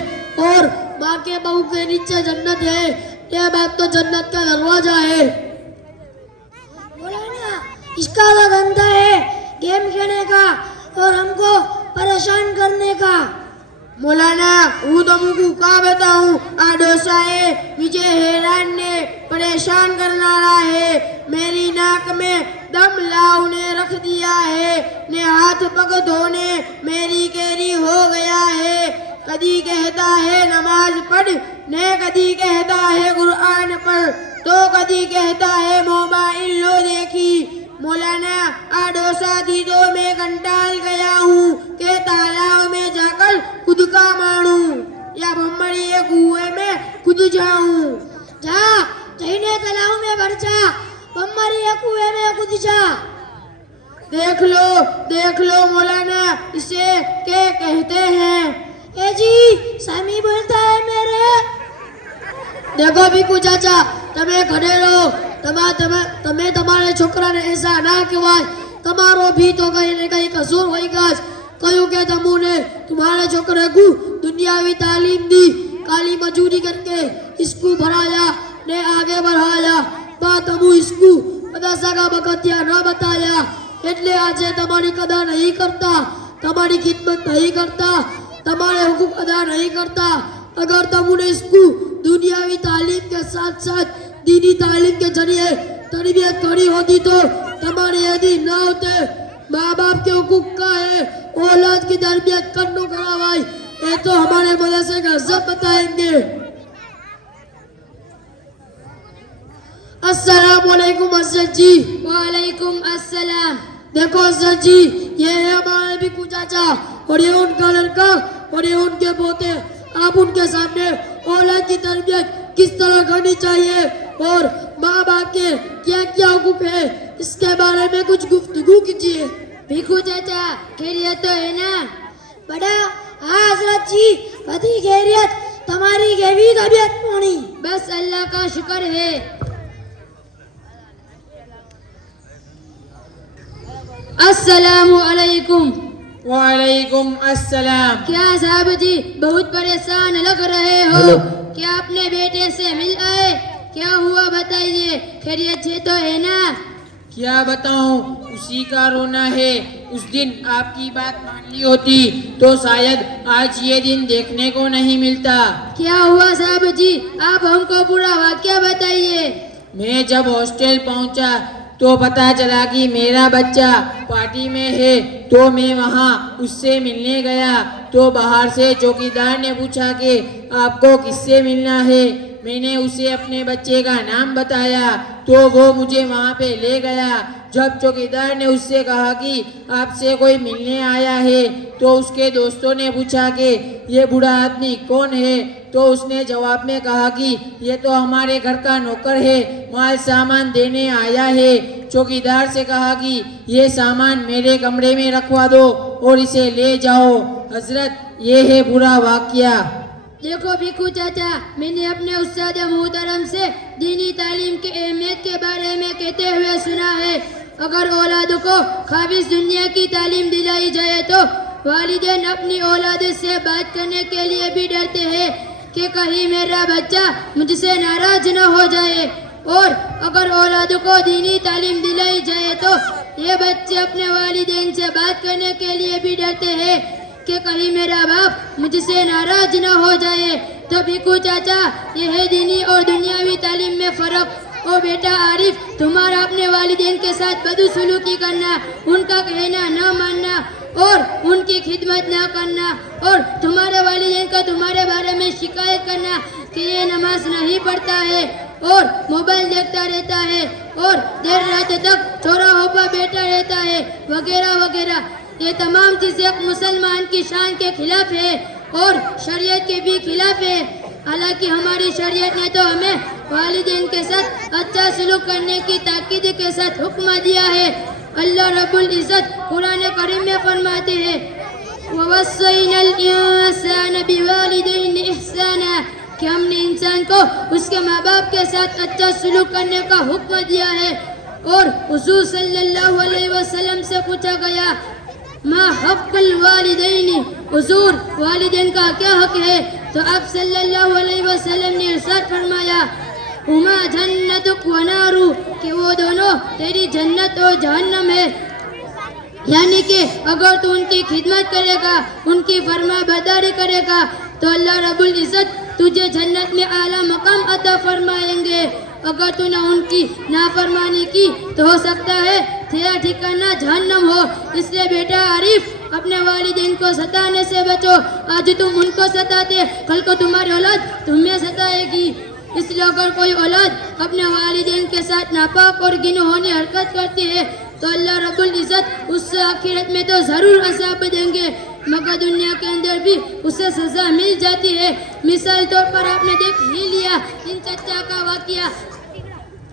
और माँ के बहू के नीचे जन्नत है। ये बात तो जन्नत का दरवाजा है। मौलाना इसका तो धंधा है गेम खेलने का और हमको परेशान करने का। मौलाना वो तो मुझको का बताऊं, आडोसा है मुझे हैरान ने परेशान करना रहा है। मेरी नाक में दम लाऊ ने रख दिया है, ने हाथ पग धोने मेरी केरी हो गया है। कदी कहता है नमाज पढ़, ने कदी कहता है कुरान पढ़, तो कदी कहता है मोबाइल लो देखी। मौलाना आडोसा दी तो मैं कंटाल गया हूँ के तालाब में जाकर खुद का मारूं या भम्मड़ी कुएं में कूद जाऊं। जा जईने तालाब में भर जा, बम्मरी कुएं में कूद जा। देख लो मौलाना, इसे क्या कहते हैं? ए जी सामी बोलता है मेरे। देखो भीखू चाचा, તમે ઘરે રહો। તમે તમારા છોકરાને ऐसा ना કહેવાય। તમારો भी तो कहीं न कहीं कसूर होगा। क्यों के तमुने तुम्हारे छोकरे को दुनियावी तालीम दी, काली मजूरी करके इसको भराया ने आगे बढ़ाया। बात तमु इसको मदरसा का बकतिया ना बताया, એટલે આજે તમારી કદર नहीं करता, તમારી खिदमत नहीं करता, तुम्हारे हुकूक अदा नहीं करता। अगर तुमने इसको दुनियावी तालीम के साथ साथ दीनी तालीम के जरिए तरबियत करी होती तो तुम्हारे यदि ना होते। माँ बाप के हुकूक का है औलाद की तरबियत करनो करा भाई, ये तो हमारे मदरसे का सब बताएंगे। अस्सलाम वालेकुम असद जी। वालेकुम अस्सलाम। देखो असद जी, ये है हमारे भिखू चाचा और ये उनका लड़का और ये उनके पोते। आप उनके सामने औलाद की तरबियत किस तरह करनी चाहिए और माँ बाप के क्या क्या हुकूक है, इसके बारे में कुछ गुफ्तगू कीजिए। भिखू चाचा खैरियत तो है ना? बड़ा हाँ हजरत जी, बदी खैरियत, तुम्हारी कैवी तबीयत पानी? बस अल्लाह का शुक्र है। अस्सलामु अलैकुम। वालेकुम अस्सलाम। क्या साहब जी बहुत परेशान लग रहे हो? हेलो। क्या अपने बेटे से मिल आए? क्या हुआ बताइए, खैरियत से तो है ना? क्या बताऊं, उसी का रोना है। उस दिन आपकी बात मान ली होती तो शायद आज ये दिन देखने को नहीं मिलता। क्या हुआ साहब जी, आप हमको पूरा वाक्या बताइए। मैं जब हॉस्टल पहुंचा तो पता चला कि मेरा बच्चा पार्टी में है, तो मैं वहां उससे मिलने गया तो बाहर से चौकीदार ने पूछा कि आपको किससे मिलना है। मैंने उसे अपने बच्चे का नाम बताया तो वो मुझे वहां पे ले गया। जब चौकीदार ने उससे कहा कि आपसे कोई मिलने आया है तो उसके दोस्तों ने पूछा कि ये बूढ़ा आदमी कौन है, तो उसने जवाब में कहा कि ये तो हमारे घर का नौकर है, माल सामान देने आया है। चौकीदार से कहा कि ये सामान मेरे कमरे में रखवा दो और इसे ले जाओ। हजरत, ये है बुरा वाकया। देखो भिखू चाचा, मैंने अपने उस्ताद मोहतरम से दीनी तालीम की अहमियत के बारे में कहते हुए सुना है। अगर औलाद को खाबिज दुनिया की तालीम दिलाई जाए तो वालिदैन अपनी औलाद से बात करने के लिए भी डरते हैं कि कहीं मेरा बच्चा मुझसे नाराज न हो जाए। और अगर औलाद को दीनी तालीम दिलाई जाए तो ये बच्चे अपने वालिदैन से बात करने के लिए भी डरते हैं कि कहीं मेरा बाप मुझसे नाराज न हो जाए। तो भिखू चाचा, यह है दीनी और दुनियावी तालीम में फ़र्क। ओ बेटा आरिफ, तुम्हारा अपने वालिदैन के साथ बदसलूकी करना, उनका कहना न मानना और उनकी खिदमत न करना और तुम्हारे वालिदैन का तुम्हारे बारे में शिकायत करना कि ये नमाज नहीं पढ़ता है और मोबाइल देखता रहता है और देर रात तक चौराहों पर बैठा रहता है वगैरह वगैरह, ये तमाम चीज़ें एक मुसलमान की शान के खिलाफ है और शरीयत के भी खिलाफ है। हालांकि हमारी शरीयत ने तो हमें वालिदैन के साथ अच्छा सलूक करने की ताकीद के साथ हुक्म दिया है। अल्लाह रब्बुल इज़्ज़त कुरान करीम में फरमाते हैं, ववस्सैनल इंसान बिवालिदैनि इहसाना, कि हमने इंसान को उसके माँ बाप के साथ अच्छा सलूक करने का हुक्म दिया है। और हुजूर सल्लल्लाहु अलैहि वसल्लम से पूछा गया, मा हक़्क़ुल वालिदैनि, हुजूर वालिदैन का क्या हक है? तो आप सल्लल्लाहु अलैहि वसल्लम ने इरशाद फरमाया, हुमा जन्नतुक व नारु, कि वो दोनों तेरी जन्नत और जहन्नम है। यानी कि अगर तू उनकी खिदमत करेगा, उनकी फरमा बरदारी करेगा तो अल्लाह रब्बुल इज़्ज़त तुझे जन्नत में आला मकाम अता फरमाएंगे। अगर तूने उनकी नाफरमानी की तो हो सकता है तेरा ठिकाना जहन्नम हो। इसलिए बेटा आरिफ, अपने वालिदैन को सताने से बचो। आज तुम उनको सताते, कल को तुम्हारी औलाद तुम्हें सताएगी। इसलिए अगर कोई औलाद अपने वालिदैन के साथ नापाक और गिनहोनी हरकत करती है तो अल्लाह रब्बुल इज़्ज़त उससे आखिरत में तो ज़रूर अज़ाब देंगे, मगर दुनिया के अंदर भी उसे सज़ा मिल जाती है। मिसाल तौर पर आपने देख ही लिया इन चचा का वाक़या।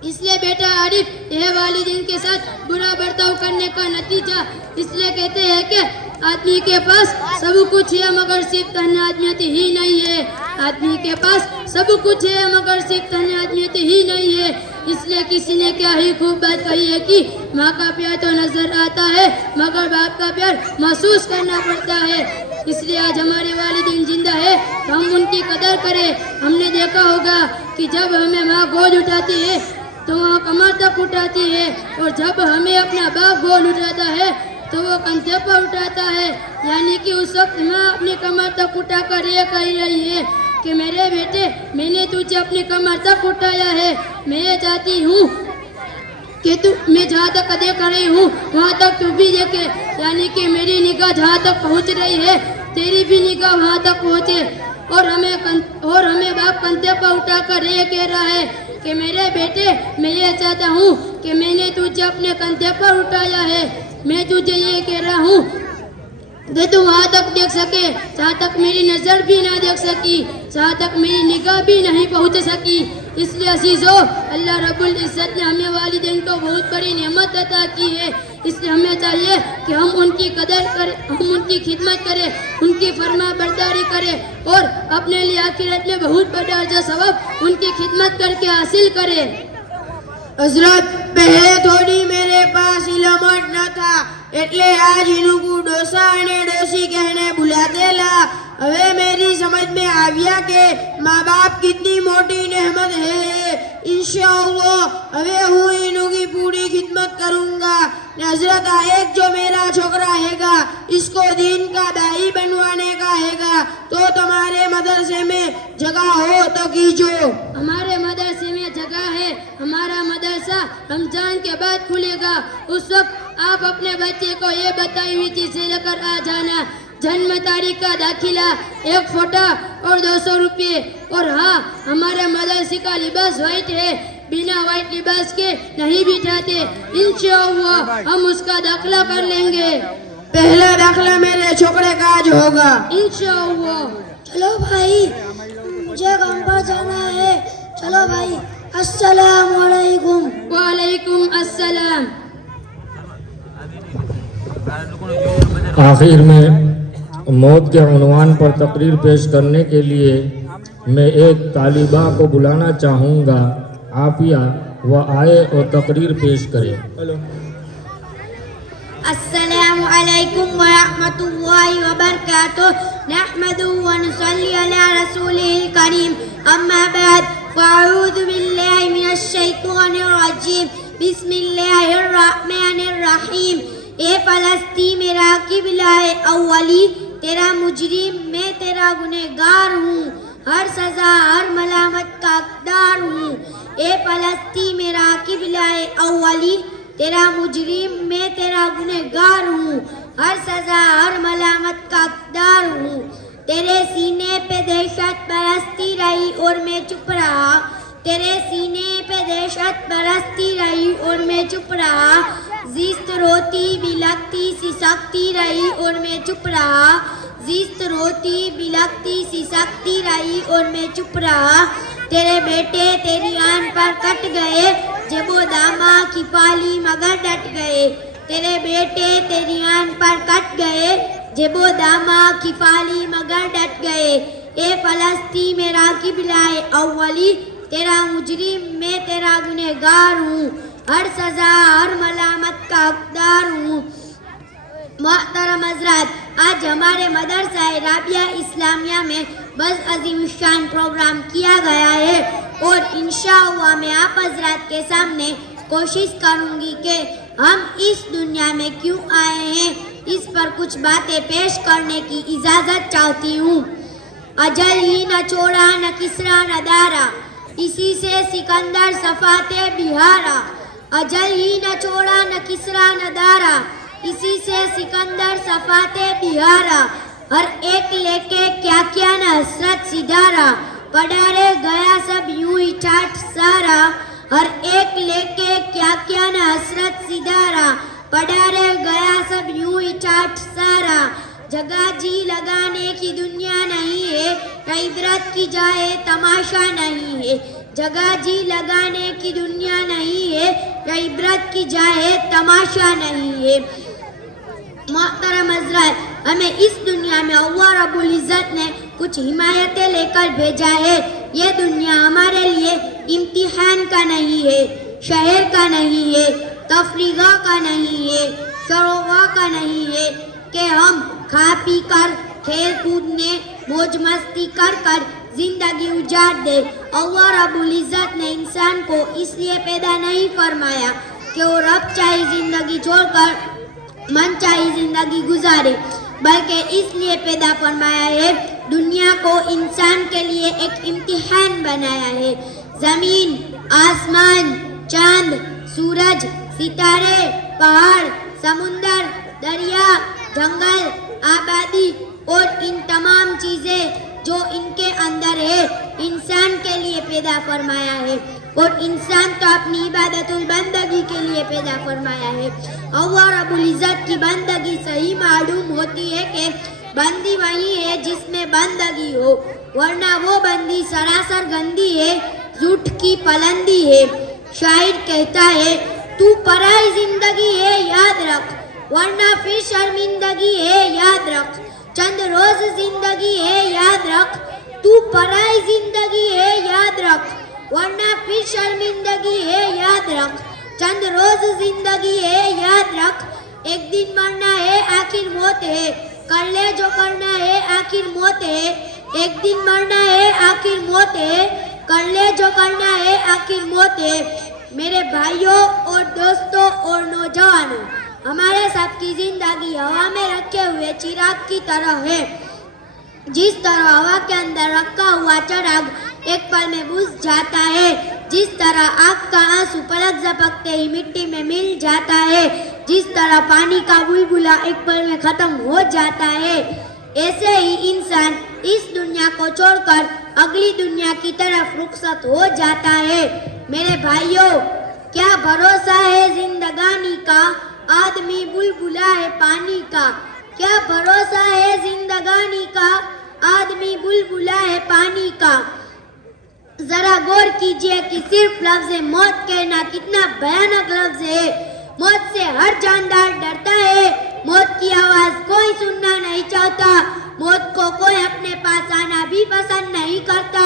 इसलिए बेटा आरिफ, यह वालिदैन के साथ बुरा बर्ताव करने का नतीजा, इसलिए कहते हैं कि आदमी के पास सब कुछ है मगर सिर्फ तन्हाइयत ही नहीं है। आदमी के पास सब कुछ है मगर सिर्फ तन्हाइयत ही नहीं है। इसलिए किसी ने क्या ही खूब बात कही है कि माँ का प्यार तो नजर आता है मगर बाप का प्यार महसूस करना पड़ता है। इसलिए आज हमारे वालिदैन जिंदा है तो हम उनकी कदर करें। हमने देखा होगा कि जब हमें माँ गोद उठाती है तो वह कमर तक उठाती है, और जब हमें अपना बाप गोद उठाता है तो वो कंधे पर उठाता है। यानी कि उस वक्त माँ अपनी कमर तक उठाकर ये कह रही है कि मेरे बेटे, मैंने तुझे अपनी कमर तक उठाया है। मैं ये चाहती हूँ कि मैं जहाँ तक देख रही हूँ वहाँ तक तू भी देखे। यानी कि मेरी निगाह जहाँ तक पहुँच रही है तेरी भी निगाह वहाँ तक पहुँचे। और हमें बाप कंधे पर उठाकर ये कह रहा है कि मेरे बेटे, मैं ये चाहता हूँ कि मैंने तुझे अपने कंधे पर उठाया है। मैं तुझे ये कह रहा हूँ कि तू वहाँ तक देख सके जहाँ तक मेरी नज़र भी ना देख सकी, जहाँ तक मेरी निगाह भी नहीं पहुँच सकी। इसलिए अजीज़ों, अल्लाह रब्बुल इज़्ज़त ने हमें वालिदैन को बहुत बड़ी नेमत अता की है। इसलिए हमें चाहिए कि हम उनकी कदर करें, हम उनकी खिदमत करें, उनकी फरमा बरदारी करें और अपने लिए आखिरत में बहुत बड़ा अजर सवाब उनकी खिदमत करके हासिल करें। हजरत, पहले थोड़ी मेरे पास इलमट न था એટલે આજ ઇનુકુ ડોસા અને ડોસી કહેને બુલાતેલા। હવે मेरी समझ में आ गया कि माँ बाप कितनी मोटी नेमत है। इंशाअल्लाह હવે હું इनुकी पूरी खिदमत करूँगा। हजरत, एक जो मेरा छोकरा हैगा इसको दीन का दाई बनवाने का हैगा, तो तुम्हारे मदरसे में जगह हो तो कीजो। हमारे मदरसे में जगह है। हमारा मदरसा रमजान के बाद खुलेगा। उस वक्त आप अपने बच्चे को ये बताई हुई चीजें लेकर आ जाना। जन्म तारीख का दाखिला, एक फोटा और 200 रुपये। और हाँ, हमारे मदरसे का लिबास वाइट है, बिना वाइट लिबास के नहीं बिठाते। इंशाअल्लाह हम उसका दाखिला कर लेंगे। पहला दाखिला मेरे छोकरे का आज होगा इंशाअल्लाह। चलो भाई, मुझे काम पर जाना है। चलो भाई, अस्सलाम वालेकुम। वालेकुम अस्सलाम। आखिर में मौत के उन्वान पर तकरीर पेश करने के लिए मैं एक तालिबा को बुलाना चाहूँगा। आफिया वह आए और तकरीर पेश करे। अस्सलामु अलैकुम व रहमतुल्लाहि व बरकातुहू। नहमदुहु व नुसल्ली अला रसूलिल करीम। अम्मा बाद, फ़अऊज़ु बिल्लाहि मिनश शैतानिर रजीम। बिस्मिल्लाहिर रहमानिर रहीम। ए फलस्तीन मेरा किबला है अव्वली, तेरा मुजरिम मैं तेरा गुनहगार हूँ, हर सज़ा हर मलामत का हकदार हूँ। ए फलस्तीन मेरा किबला है अव्वली, तेरा मुजरिम मैं तेरा गुनहगार हूँ, हर सज़ा हर मलामत का हकदार हूँ। तेरे सीने पे दहशत बरसती रही और मैं चुप रहा। तेरे सीने पे दहशत बरसती रही और मैं चुप रहा। जिस्त रोती बिलखती सिसकती रही और मैं चुप रहा। जिस्त रोती बिलखती सिसकती रही और मैं चुप रहा। तेरे बेटे तेरी आन पर कट गए, जेबो दामा की पाली मगर डट गए। तेरे बेटे तेरी आन पर कट गए, जेबो दामा की फाली मगर डट गए। ए फलस्ती मेरा किबलाए अव्वली, तेरा मुजरिम मैं तेरा गुनहगार हूँ। हर सजा हर मलामत का हकदार हूँ। मोहतरम हज़रात, आज हमारे मदरसा राबिया इस्लामिया में बस अजीम शान प्रोग्राम किया गया है और इंशाअल्लाह मैं आप हज़रात के सामने कोशिश करूँगी कि हम इस दुनिया में क्यों आए हैं इस पर कुछ बातें पेश करने की इजाज़त चाहती हूँ। अजल ही न छोड़ा न किसरा न दारा, इसी से सिकंदर सफाते बिहारा। अजल ही न छोड़ा न किसरा न दारा, इसी से सिकंदर सफाते बिहारा। हर एक लेके क्या क्या न हसरत सिधारा, पड़ा रे गया सब यूं ही चाट सारा। हर एक लेके क्या क्या न हसरत सिधारा, पड़ा रे गया सब यूं ही चाट सारा। जगह जी लगाने की दुनिया नहीं है, इबरत की जाए तमाशा नहीं है। जगह जी लगाने की दुनिया नहीं है, इबरत की जाए तमाशा नहीं है। मोहतरम हज़रात, हमें इस दुनिया में अल्लाह रब्बुल इज़्ज़त ने कुछ हिमायतें लेकर भेजा है। ये दुनिया हमारे लिए इम्तिहान का नहीं है, शहर का नहीं है, तफरीगा का नहीं है, शरोवा का नहीं है कि हम खा पी कर खेल कूदने मौज मस्ती कर कर जिंदगी उजाड़ दे। अल्लाह रब्बुल इज़्ज़त ने इंसान को इसलिए पैदा नहीं फरमाया कि वो रब चाहे जिंदगी छोड़कर मन चाहे जिंदगी गुजारे, बल्कि इसलिए पैदा फरमाया है दुनिया को इंसान के लिए एक इम्तिहान बनाया है। जमीन, आसमान, चांद, सूरज, सितारे, पहाड़, समुंदर, दरिया, जंगल, आबादी और इन तमाम चीजें जो इनके अंदर है इंसान के लिए पैदा फरमाया है और इंसान तो अपनी इबादतुल बंदगी के लिए पैदा फरमाया है। अल्लाह रब्बुल इज़्ज़त की बंदगी सही मालूम होती है कि बंदी वही है जिसमें बंदगी हो, वरना वो बंदी सरासर गंदी है, झूठ की पलंदी है। शायर कहता है तू पराई जिंदगी है याद रख, वरना फिर शर्मिंदगी है याद रख। चंद रोज जिंदगी है याद रख, तू पराई जिंदगी है याद रख, वरना फिर शर्मिंदगी है याद रख। चंद रोज जिंदगी है याद रख, एक दिन मरना है आखिर मौत है, कर ले जो करना है आखिर मौत है। एक दिन मरना है आखिर मौत है, कर ले जो करना है आखिर मौत है। मेरे भाइयों और दोस्तों और नौजवानों, हमारे सबकी जिंदगी हवा में रखे हुए चिराग की तरह है। जिस तरह हवा के अंदर रखा हुआ चिराग एक पल में बुझ जाता है, जिस तरह आग का आंसू पलक झपकते ही मिट्टी में मिल जाता है, जिस तरह पानी का बुलबुला एक पल में खत्म हो जाता है, ऐसे ही इंसान इस दुनिया को छोड़कर अगली दुनिया की तरफ रुखसत हो जाता है। मेरे भाइयों, क्या भरोसा है जिंदगानी का, आदमी बुलबुला है पानी का। क्या भरोसा है जिंदगानी का, आदमी बुलबुला है पानी का। जरा गौर कीजिए कि सिर्फ लफ्ज़ मौत कहना कितना भयानक लफ्ज़ है। मौत से हर जानदार डरता है, मौत की आवाज कोई सुनना नहीं चाहता, मौत को कोई अपने पास आना भी पसंद नहीं करता,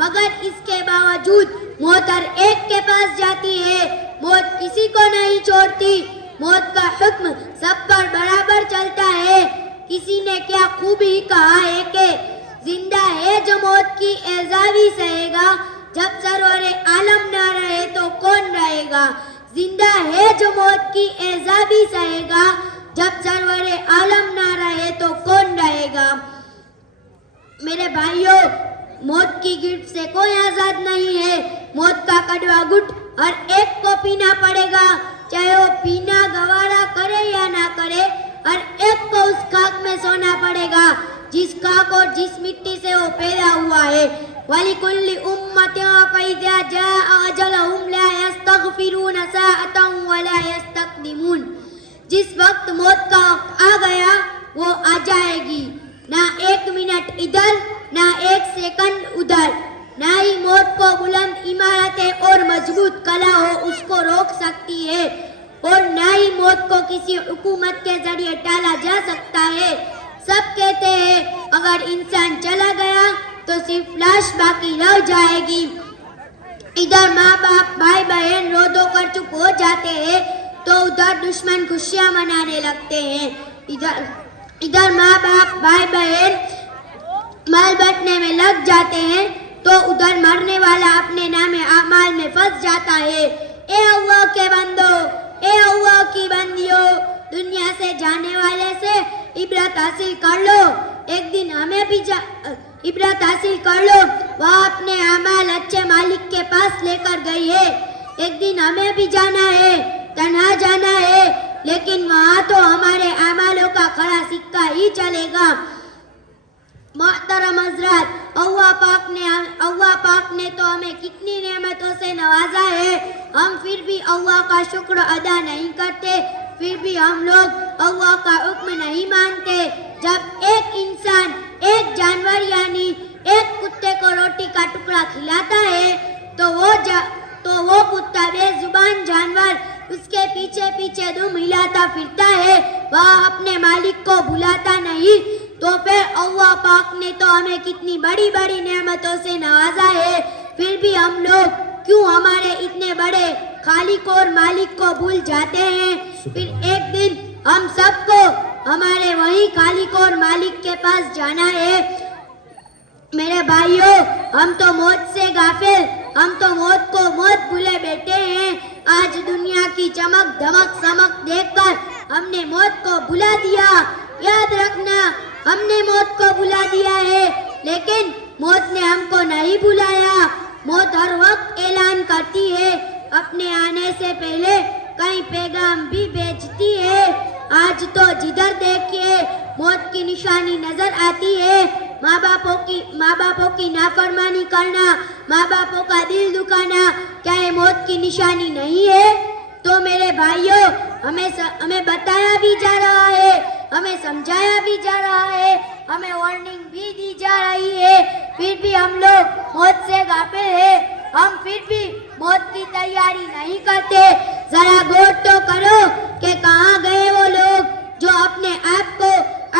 मगर इसके बावजूद मौत हर एक के पास जाती है। मौत किसी को नहीं छोड़ती, मौत का हुक्म सब पर बराबर चलता है। किसी ने क्या खूब ही कहा है कि जिंदा है जो मौत की एजावी सहेगा, जब सरवरे आलम ना रहे तो कौन रहेगा। जिंदा है जो मौत की एजावी सहेगा, जब सरवरे आलम ना रहे तो कौन रहेगा। मेरे भाइयों, मौत की गिरफ्त से कोई आजाद नहीं है। मौत का कड़वा घुट हर एक को पीना पड़ेगा, चाहे वो पीना गवारा करे या ना करे, हर एक को उस खाक में सोना पड़ेगा जिस खाक और जिस मिट्टी से वो पैदा हुआ है। वलिकुल्लि उम्मतिन फइज़ा जाअ अजलहुम ला यस्तगफिरून साअतन वला यस्तक़दिमून। जिस वक्त मौत का वक्त आ गया वो आ जाएगी, ना 1 मिनट इधर ना 1 सेकंड उधर। ना ही मौत को बुलंद इमारतें और मजबूत कला हो उसको रोक सकती है, और ना ही मौत को किसी हुकूमत के जरिए टाला जा सकता है। सब कहते हैं अगर इंसान चला गया तो सिर्फ लाश बाकी रह जाएगी। इधर माँ बाप भाई बहन रो धो कर चुप हो जाते हैं तो उधर दुश्मन खुशियाँ मनाने लगते हैं। इधर माँ बाप भाई बहन माल बांटने में लग जाते हैं तो उधर मरने वाला अपने नामे अमाल में फंस जाता है। ए अल्लाह के बंदो, ए अल्लाह की बंदियों, दुनिया से जाने वाले से इबरत हासिल कर लो। एक दिन हमें भी इबरत हासिल कर लो, वह अपने अमाल अच्छे मालिक के पास लेकर गई है। एक दिन हमें भी जाना है, तन्हा जाना है, लेकिन वहाँ तो हमारे अमालों का खरा सिक्का ही चलेगा। मोहतरम हज़रात, अल्लाह पाक ने तो हमें कितनी नेमतों से नवाजा है, हम फिर भी अल्लाह का शुक्र अदा नहीं करते, फिर भी हम लोग अल्लाह का हुक्म नहीं मानते। जब एक इंसान एक जानवर यानी एक कुत्ते को रोटी का टुकड़ा खिलाता है तो वो कुत्ता बेजुबान जानवर उसके पीछे पीछे दुम हिलाता फिरता है, वह अपने मालिक को बुलाता नहीं। तो फिर अल्लाह पाक ने तो हमें कितनी बड़ी बड़ी नेमतों से नवाजा है, फिर भी हम लोग क्यों हमारे इतने बड़े खालिक और मालिक को भूल जाते हैं। फिर एक दिन हम सबको हमारे वही खालिक और मालिक के पास जाना है। मेरे भाइयों, हम तो मौत से गाफिल, हम तो मौत को मौत भूले बैठे हैं। आज दुनिया की चमक धमक समक देखकर हमने मौत को भुला दिया। याद रखना, हमने मौत को भुला दिया है, लेकिन मौत ने हमको नहीं बुलाया। मौत हर वक्त ऐलान करती है, अपने आने से पहले कई पैगाम भी भेजती है। आज तो जिधर देखिए मौत की निशानी नजर आती है। माँ बापों की नाफरमानी करना, माँ बापों का दिल दुखाना, क्या ये मौत की निशानी नहीं है? तो मेरे भाइयों, हमें बताया भी जा रहा है, हमें समझाया भी जा रहा है, हमें वार्निंग भी दी जा रही है, फिर भी हम लोग मौत से गाफिल हैं। हम फिर भी मौत की तैयारी नहीं करते। जरा गौर तो करो कि कहाँ गए वो लोग जो अपने आप को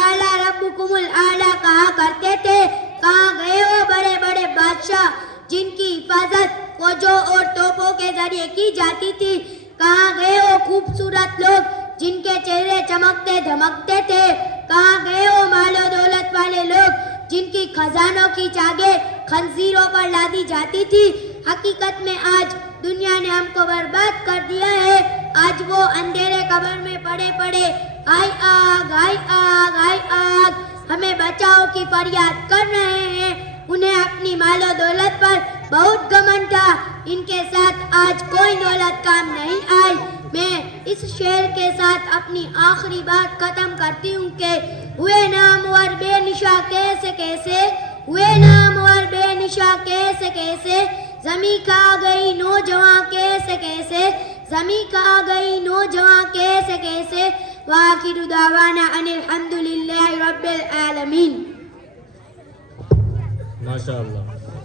आला रब्बुकुमुल आला कहा करते थे। कहाँ गए वो बड़े बड़े बादशाह जिनकी हिफाजत फौजों और तोपों के जरिए की जाती थी। कहाँ गए वो खूबसूरत लोग जिनके चेहरे चमकते धमकते थे। कहाँ गए वो मालो दौलत वाले लोग जिनकी खजानों की चाबें खंजीरों पर लादी जाती थी। हकीकत में आज दुनिया ने हमको बर्बाद कर दिया है। आज वो अंधेरे कब्र में पड़े पड़े हाय आग हाय आग हाय आग हमें बचाओ की फरियाद कर रहे हैं। उन्हें अपनी मालो दौलत पर बहुत घमंड था, इनके साथ आज कोई दौलत काम नहीं आई। मैं इस शेर के साथ अपनी आखिरी बात खत्म करती हूँ कि हुए नामवर बेनिशा कैसे कैसे, हुए नामवर बेनिशा कैसे कैसे, जमी खा गई नौजवान कैसे कैसे, जमी खा गई नौजवान कैसे कैसे। वाखिरु दावाना अनिल हम्दुलिल्लाहि रब्बिल आलमीन। माशाअल्लाह।